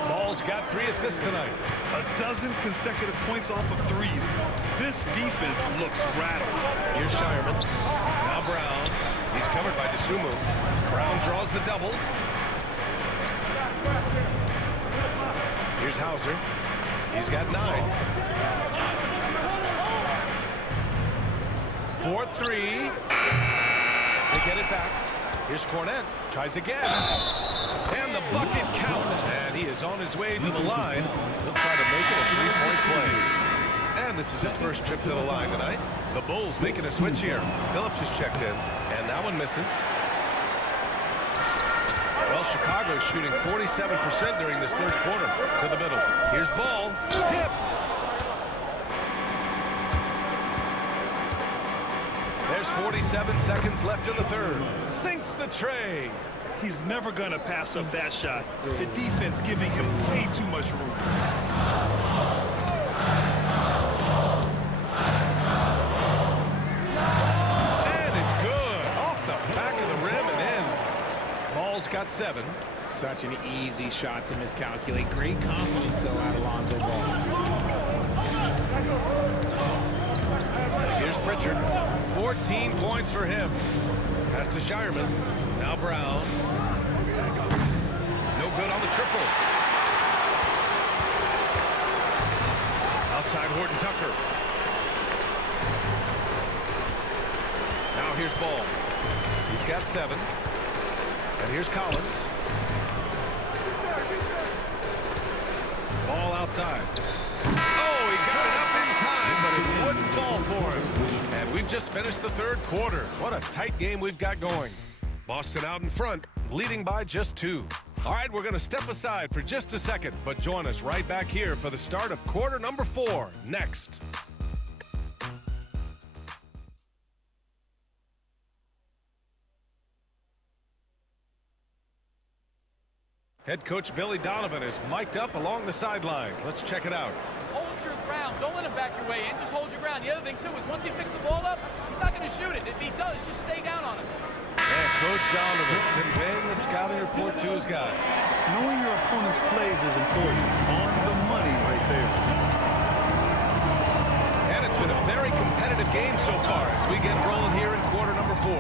Ball's got 3 assists tonight. A dozen consecutive points off of threes. This defense looks rattled. Here's Shireman. Now Brown. He's covered by DeSumo. Brown draws the double. Here's Hauser. He's got 9. 4-3. They get it back. Here's Cornette. Tries again. And the bucket counts. And he is on his way to the line. He'll try to make it a 3-point play. And this is his first trip to the line tonight. The Bulls making a switch here. Phillips is checked in. And that one misses. Well, Chicago is shooting 47% during this third quarter. To the middle. Here's Ball. Tipped. There's 47 seconds left in the third. Sinks the tray. He's never going to pass up that shot. The defense giving him way too much room. And it's good. Off the back of the rim and in. Ball's got 7. Such an easy shot to miscalculate. Great confidence, though, out of Lonzo Ball. Here's Pritchard. 14 points for him. Pass to Shireman. Now Brown. No good on the triple. Outside Horton Tucker. Now here's Ball. He's got 7. And here's Collins. Ball outside. Oh, he got it up in time, but it wouldn't fall for him. And we've just finished the third quarter. What a tight game we've got going. Boston out in front, leading by just 2. All right, we're going to step aside for just a second, but join us right back here for the start of quarter number 4 next. Head coach Billy Donovan is mic'd up along the sidelines. Let's check it out. Hold your ground. Don't let him back your way in. Just hold your ground. The other thing, too, is once he picks the ball up, he's not going to shoot it. If he does, just stay down on him. And Coach Donovan conveying the scouting report to his guys. Knowing your opponent's plays is important. On the money right there. And it's been a very competitive game so far as we get rolling here in quarter number 4.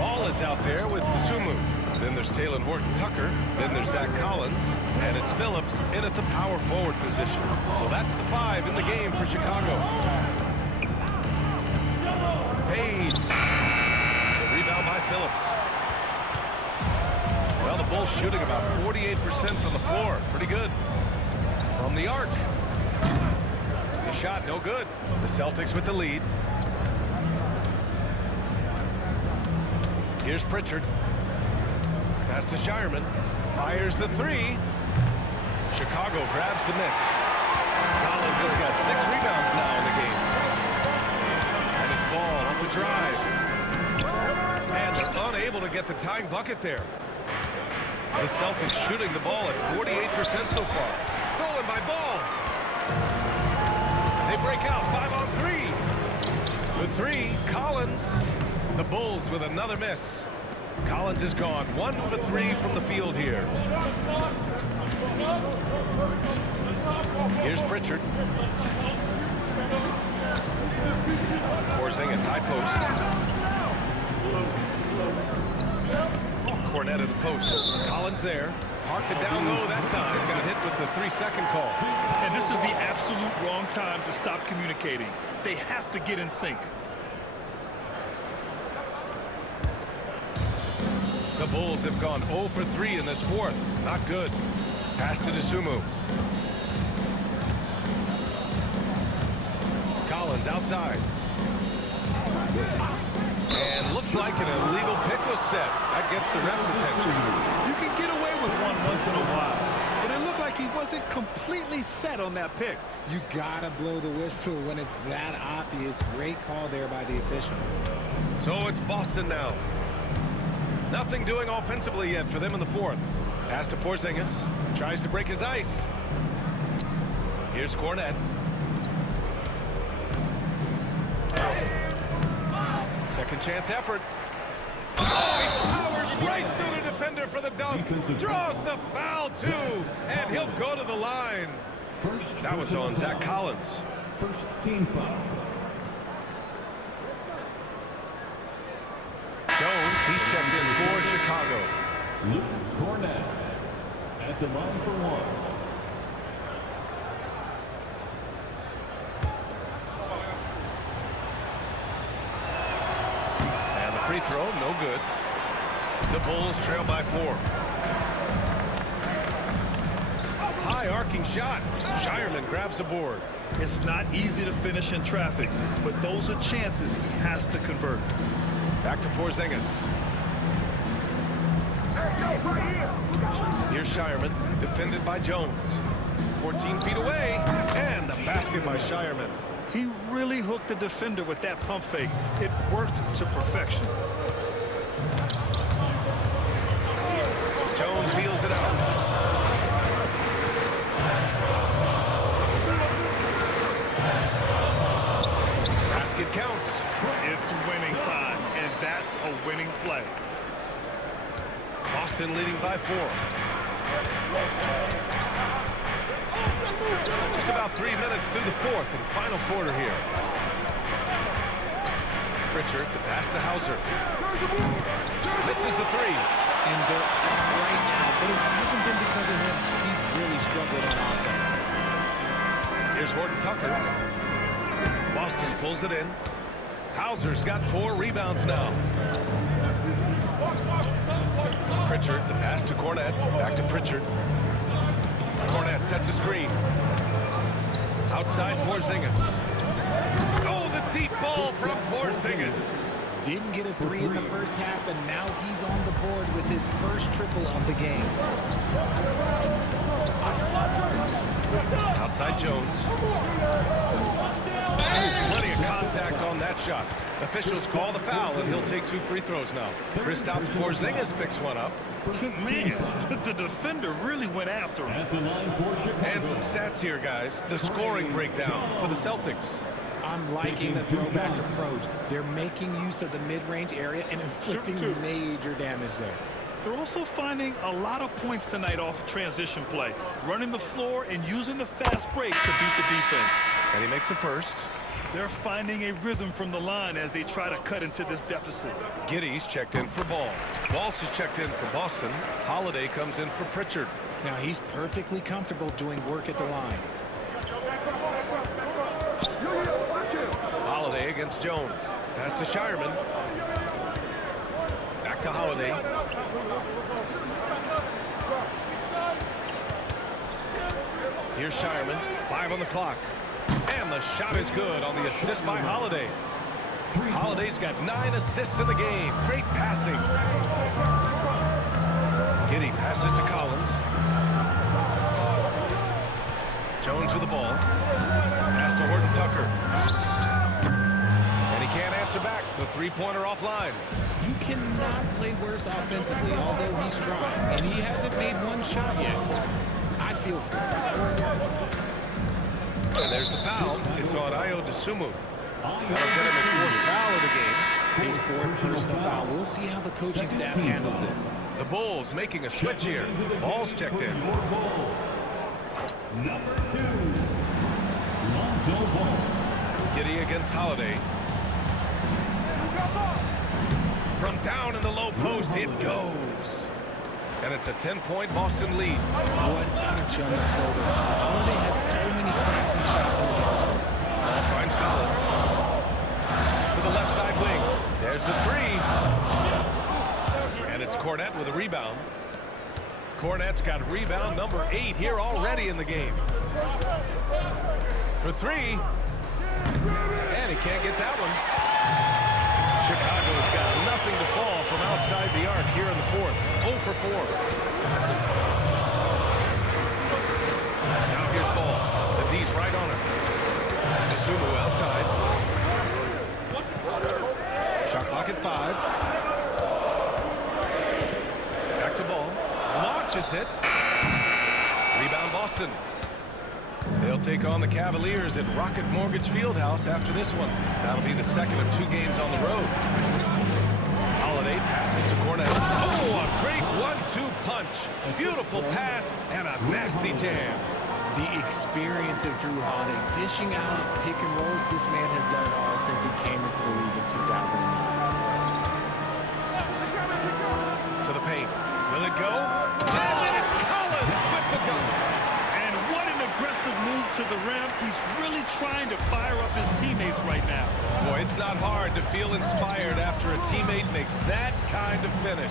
Ball is out there with DeSumo. Then there's Talen Horton Tucker. Then there's Zach Collins. And it's Phillips in at the power forward position. So that's the 5 in the game for Chicago. Fades. The rebound by Phillips. Well, the Bulls shooting about 48% from the floor. Pretty good. From the arc. The shot no good. The Celtics with the lead. Here's Pritchard. Pass to Shireman. Fires the 3. Chicago grabs the miss. Collins has got 6 rebounds now in the game. And it's Ball off the drive. And they're unable to get the tying bucket there. The Celtics shooting the ball at 48% so far. Stolen by Ball. They break out 5 on 3. The 3, Collins. The Bulls with another miss. Collins is gone. 1 for 3 from the field here. Here's Pritchard. Porzingis, high post. Cornette at the post. Collins there. Parked it down low that time. Got hit with the 3-second call. And this is the absolute wrong time to stop communicating. They have to get in sync. The Bulls have gone 0 for 3 in this fourth. Not good. Pass to Dosunmu. Collins outside. And looks like an illegal pick was set. That gets the ref's attention. You can get away with one once in a while, but it looked like he wasn't completely set on that pick. You gotta blow the whistle when it's that obvious. Great call there by the official. So it's Boston now. Nothing doing offensively yet for them in the fourth. Pass to Porzingis. Tries to break his ice. Here's Cornette. Second chance effort. Oh, he powers right through the defender for the dunk. Draws the foul, too. And he'll go to the line. That was on Zach Collins. First team foul. Jones, he's checked in for Chicago. Luke Cornette at the line for one. And the free throw, no good. The Bulls trail by 4. High arcing shot. Shireman grabs the board. It's not easy to finish in traffic, but those are chances he has to convert. Back to Porzingis. Here's Shireman, defended by Jones. 14 feet away, and the basket by Shireman. He really hooked the defender with that pump fake. It worked to perfection. Jones feels it out. Basket counts. It's winning time, and that's a winning play. Boston leading by 4. Just about 3 minutes through the fourth and final quarter here. Pritchard, the pass to Hauser. Misses the 3. And they're up right now, but it hasn't been because of him. He's really struggled on offense. Here's Horton Tucker. Boston pulls it in. Hauser's got 4 rebounds now. Pritchard, the pass to Cornette. Back to Pritchard. Cornette sets a screen. Outside Porzingis. Oh, the deep ball from Porzingis. Didn't get a 3 in the first half, but now he's on the board with his first triple of the game. Outside Jones. Plenty of contact on that shot. Officials call the foul, and he'll take 2 free throws now. Kristaps Porzingis picks one up. Man, the defender really went after him. At the line for Chicago. And some stats here, guys. The scoring breakdown for the Celtics. I'm liking the throwback approach. They're making use of the mid-range area and inflicting major damage there. They're also finding a lot of points tonight off of transition play, running the floor and using the fast break to beat the defense. And he makes the first. They're finding a rhythm from the line as they try to cut into this deficit. Giddey's checked in for Ball. Walsh is checked in for Boston. Holiday comes in for Pritchard. Now he's perfectly comfortable doing work at the line. Holiday against Jones. Pass to Shireman. Back to Holiday. Here's Shireman. 5 on the clock. And the shot is good on the assist by Holiday. Holiday's got 9 assists in the game. Great passing. Giddey passes to Collins. Jones with the ball. Pass to Horton Tucker. And he can't answer back. The three-pointer offline. You cannot play worse offensively, although he's trying. And he hasn't made one shot yet. I feel for him. And there's the foul. It's on Ayo Dosunmu. That'll get him his 4th foul of the game. His fourth personal foul. We'll see how the coaching staff handles this. The Bulls making a switch here. Ball's checked in. Number 2, Lonzo Ball. Giddey against Holiday. From down in the low post, it goes. And it's a 10-point Boston lead. One touch on the shoulder. Holiday has so many crafty shots in his arsenal. Finds Collins. To the left side wing. There's the three. And it's Kornet with a rebound. Kornet's got rebound number 8 here already in the game. For three. And he can't get that one. Chicago's got nothing to fall from outside the arc here in the fourth. 0 for 4. Now here's Ball. The D's right on him. Sumu outside. Shot clock at 5. Back to Ball. Launches it. Rebound Boston. They'll take on the Cavaliers at Rocket Mortgage Fieldhouse after this one. That'll be the second of 2 games on the road. Holiday passes to Kornet. Oh, a great 1-2 punch. Beautiful pass and a nasty jam. The experience of Jrue Holiday dishing out of pick and rolls. This man has done it all since he came into the league in 2009. To the paint. Will it go? And it's Collins with the dunk. And what an aggressive move to the rim. He's really trying to fire up his teammates right now. Boy, it's not hard to feel inspired after a teammate makes that kind of finish.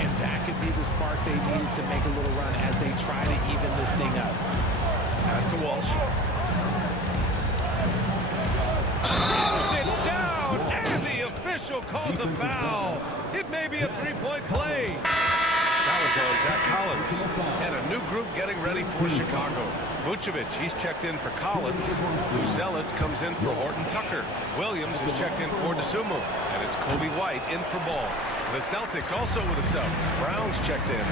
And that could be the spark they needed to make a little run as they try to even this thing up. Pass to Walsh. Throws it down, and the official calls a foul. It may be a 3-point play. That was on Zach Collins. And a new group getting ready for Chicago. Vucevic, he's checked in for Collins. Buzelis comes in for Horton Tucker. Williams is checked in for DeSumo. And it's Kobe White in for Ball. The Celtics also with a sub. Brown's checked in.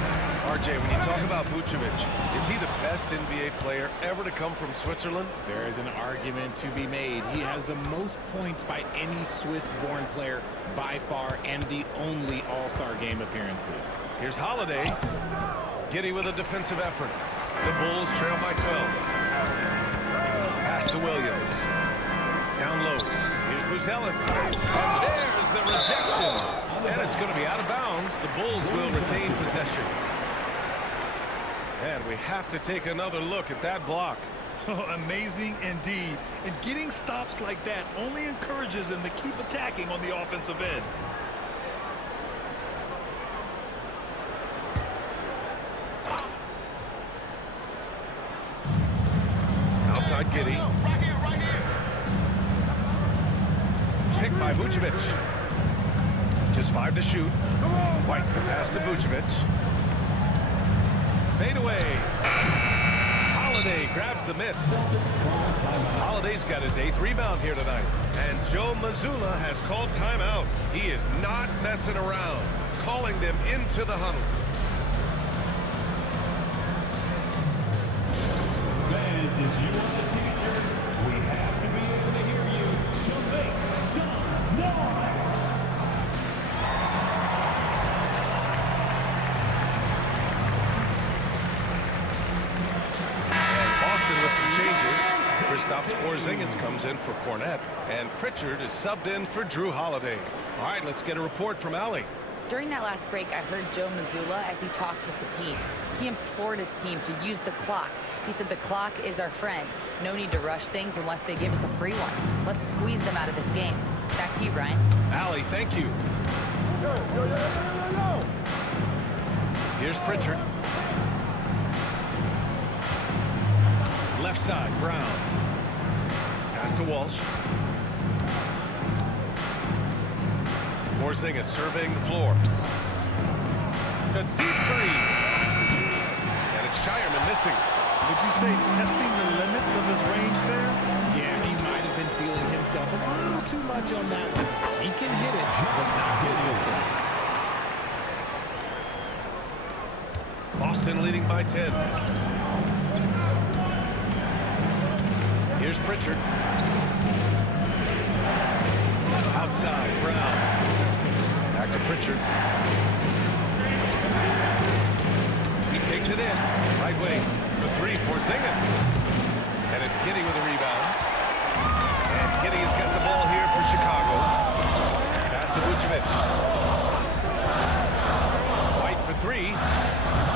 RJ, when you talk about Vucevic, is he the best NBA player ever to come from Switzerland? There is an argument to be made. He has the most points by any Swiss-born player by far and the only All-Star game appearances. Here's Holiday. Giddey with a defensive effort. The Bulls trail by 12. Pass to Williams. Down low. Here's Buzelis. And there's the rejection. And it's going to be out of bounds. The Bulls will retain possession. And we have to take another look at that block. Amazing indeed. And getting stops like that only encourages them to keep attacking on the offensive end. Outside Giddey. Right here. Picked by Vucevic. Just 5 to shoot. White the pass to Vucevic. Fade away. Holiday grabs the miss. Holiday's got his 8th rebound here tonight. And Joe Mazzulla has called timeout. He is not messing around. Calling them into the huddle. Fans, if you want a t-shirt, we have to be able to hear you. So make some noise. Boston with some changes. Kristaps Porzingis comes in for Kornet, and Pritchard is subbed in for Jrue Holiday. All right, let's get a report from Allie. During that last break, I heard Joe Mazzulla as he talked with the team. He implored his team to use the clock. He said the clock is our friend. No need to rush things unless they give us a free one. Let's squeeze them out of this game. Back to you, Brian. Allie, thank you. Here's Pritchard. Left side, Brown. Pass to Walsh. Porzingis surveying the floor. A deep three. And it's Shireman missing. Would you say testing the limits of his range there? Yeah, he might have been feeling himself a little too much on that one. He can hit it, but not consistent. Boston leading by 10. Here's Pritchard. Outside, Brown. Back to Pritchard. He takes it in. Right wing for three. Porzingis. And it's Giddey with a rebound. And Giddey has got the ball here for Chicago. Pass to Vucevic. White for three.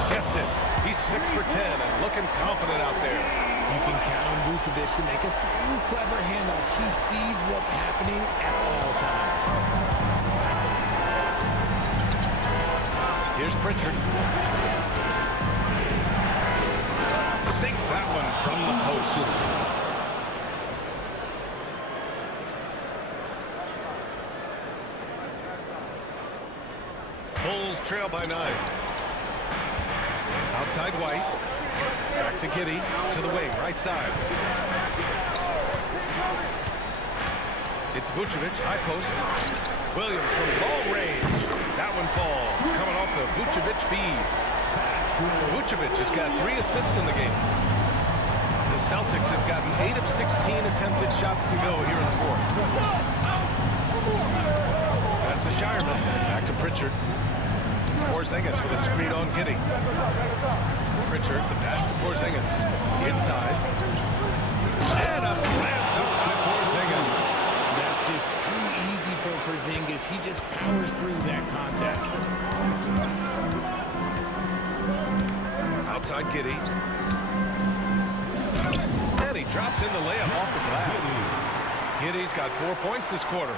Gets it. He's 6 for 10 and looking confident out there. You can count on Vucevic to make a few clever handoffs. He sees what's happening at all times. Here's Pritchard. Sinks that one from the post. Bulls trail by 9. Outside White. Back to Giddey. To the wing. Right side. It's Vucevic. High post. Williams from long range. That one falls. Coming off the Vucevic feed. Vucevic has got 3 assists in the game. The Celtics have gotten 8 of 16 attempted shots to go here in the fourth. Pass to Shireman. Back to Pritchard. Porzingis with a screen on Giddey. Pritchard, the pass to Porzingis. Inside. And a slam dunk by Porzingis. That's just too easy for Porzingis. He just powers through that contact. Outside Giddey. And he drops in the layup off the glass. Giddey's got 4 points this quarter.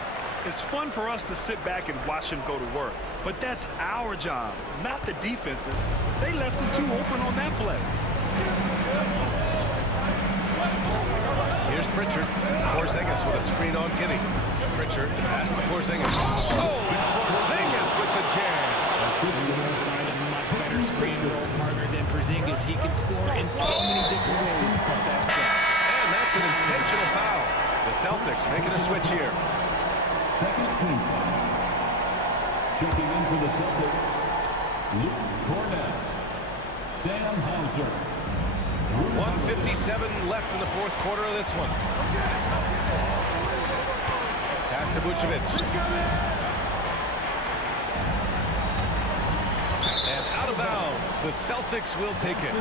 It's fun for us to sit back and watch him go to work. But that's our job, not the defense's. They left him too open on that play. Here's Pritchard. Porzingis with a screen on Giddey. Pritchard, the pass to Porzingis. Oh, it's Porzingis with the jam. You won't find a much better screen role partner than Porzingis. He can score in so many different ways off that set. And that's an intentional foul. The Celtics making a switch here. Second team foul. Checking in for the Celtics, Luke Cornett, Sam Hauser. 1:57 left in the fourth quarter of this one. Pass to Vucevic. And out of bounds. The Celtics will take it.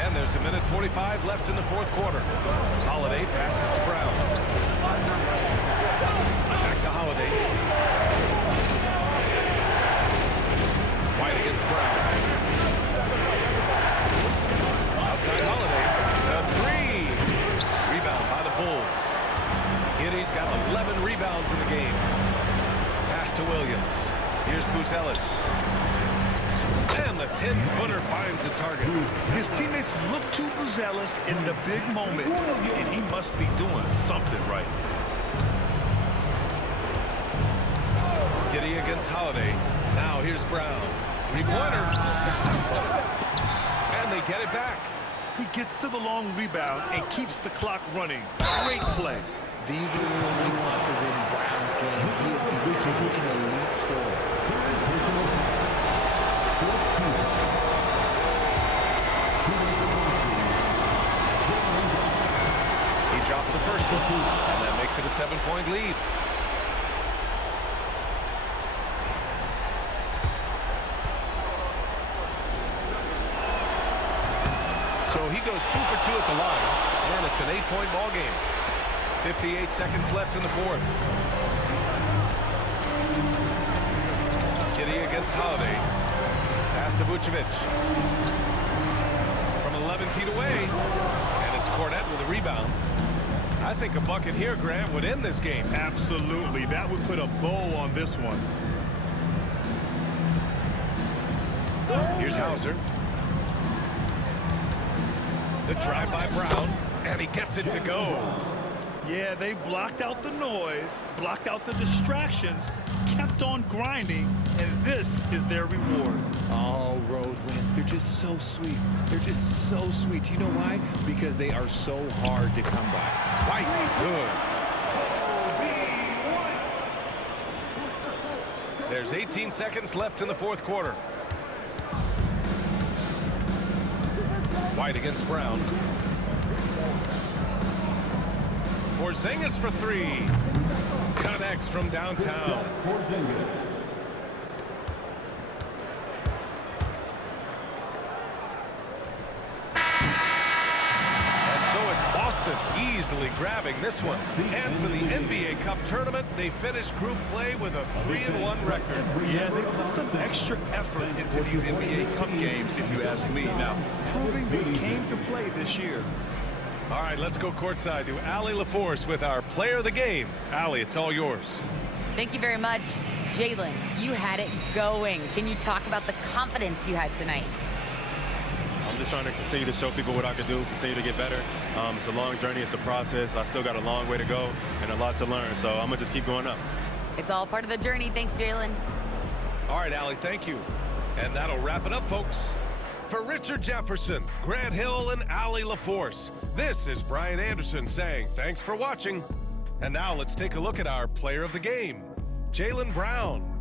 And there's a minute 45 left in the fourth quarter. Holiday passes to Brown. Back to Holiday. White against Brown. Outside Holiday. The three. Rebound by the Bulls. Giddey's got 11 rebounds in the game. Pass to Williams. Here's Buzelis. And the 10-footer finds the target. His teammates look to Buzelis in the big moment, and he must be doing something right. Giddey against Holiday. Now here's Brown. Three-pointer. And they get it back. He gets to the long rebound and keeps the clock running. Great play. These are the little nuances in Brown's game. He has become an elite scorer. He drops the first one, and that makes it a 7-point lead. So he goes 2 for 2 at the line, and it's an 8-point ball game. 58 seconds left in the fourth. Giddey against Holiday. Pass to Vucevic. From 11 feet away, and it's Cornett with a rebound. I think a bucket here, Grant, would end this game. Absolutely. That would put a bow on this one. Here's Hauser. The drive by Brown, and he gets it to go. Yeah, they blocked out the noise, blocked out the distractions, kept on grinding, and this is their reward. All road wins. They're just so sweet. They're just so sweet. You know why? Because they are so hard to come by. White, good. There's 18 seconds left in the fourth quarter. White against Brown. Porzingis for three. Connects from downtown. And so it's Boston easily grabbing this one. And for the NBA Cup tournament, they finished group play with a 3-1 record. Yeah, they put some extra effort into these NBA Cup games, if you ask me. Now, proving they came to play this year. All right, let's go courtside to Allie LaForce with our player of the game. Allie, it's all yours. Thank you very much. Jalen, you had it going. Can you talk about the confidence you had tonight? I'm just trying to continue to show people what I can do, continue to get better. It's a long journey, it's a process. I still got a long way to go and a lot to learn, so I'm gonna just keep going up. It's all part of the journey. Thanks, Jalen. All right, Allie, thank you. And that'll wrap it up, folks. For Richard Jefferson, Grant Hill, and Allie LaForce, this is Brian Anderson saying thanks for watching. And now let's take a look at our player of the game, Jaylen Brown.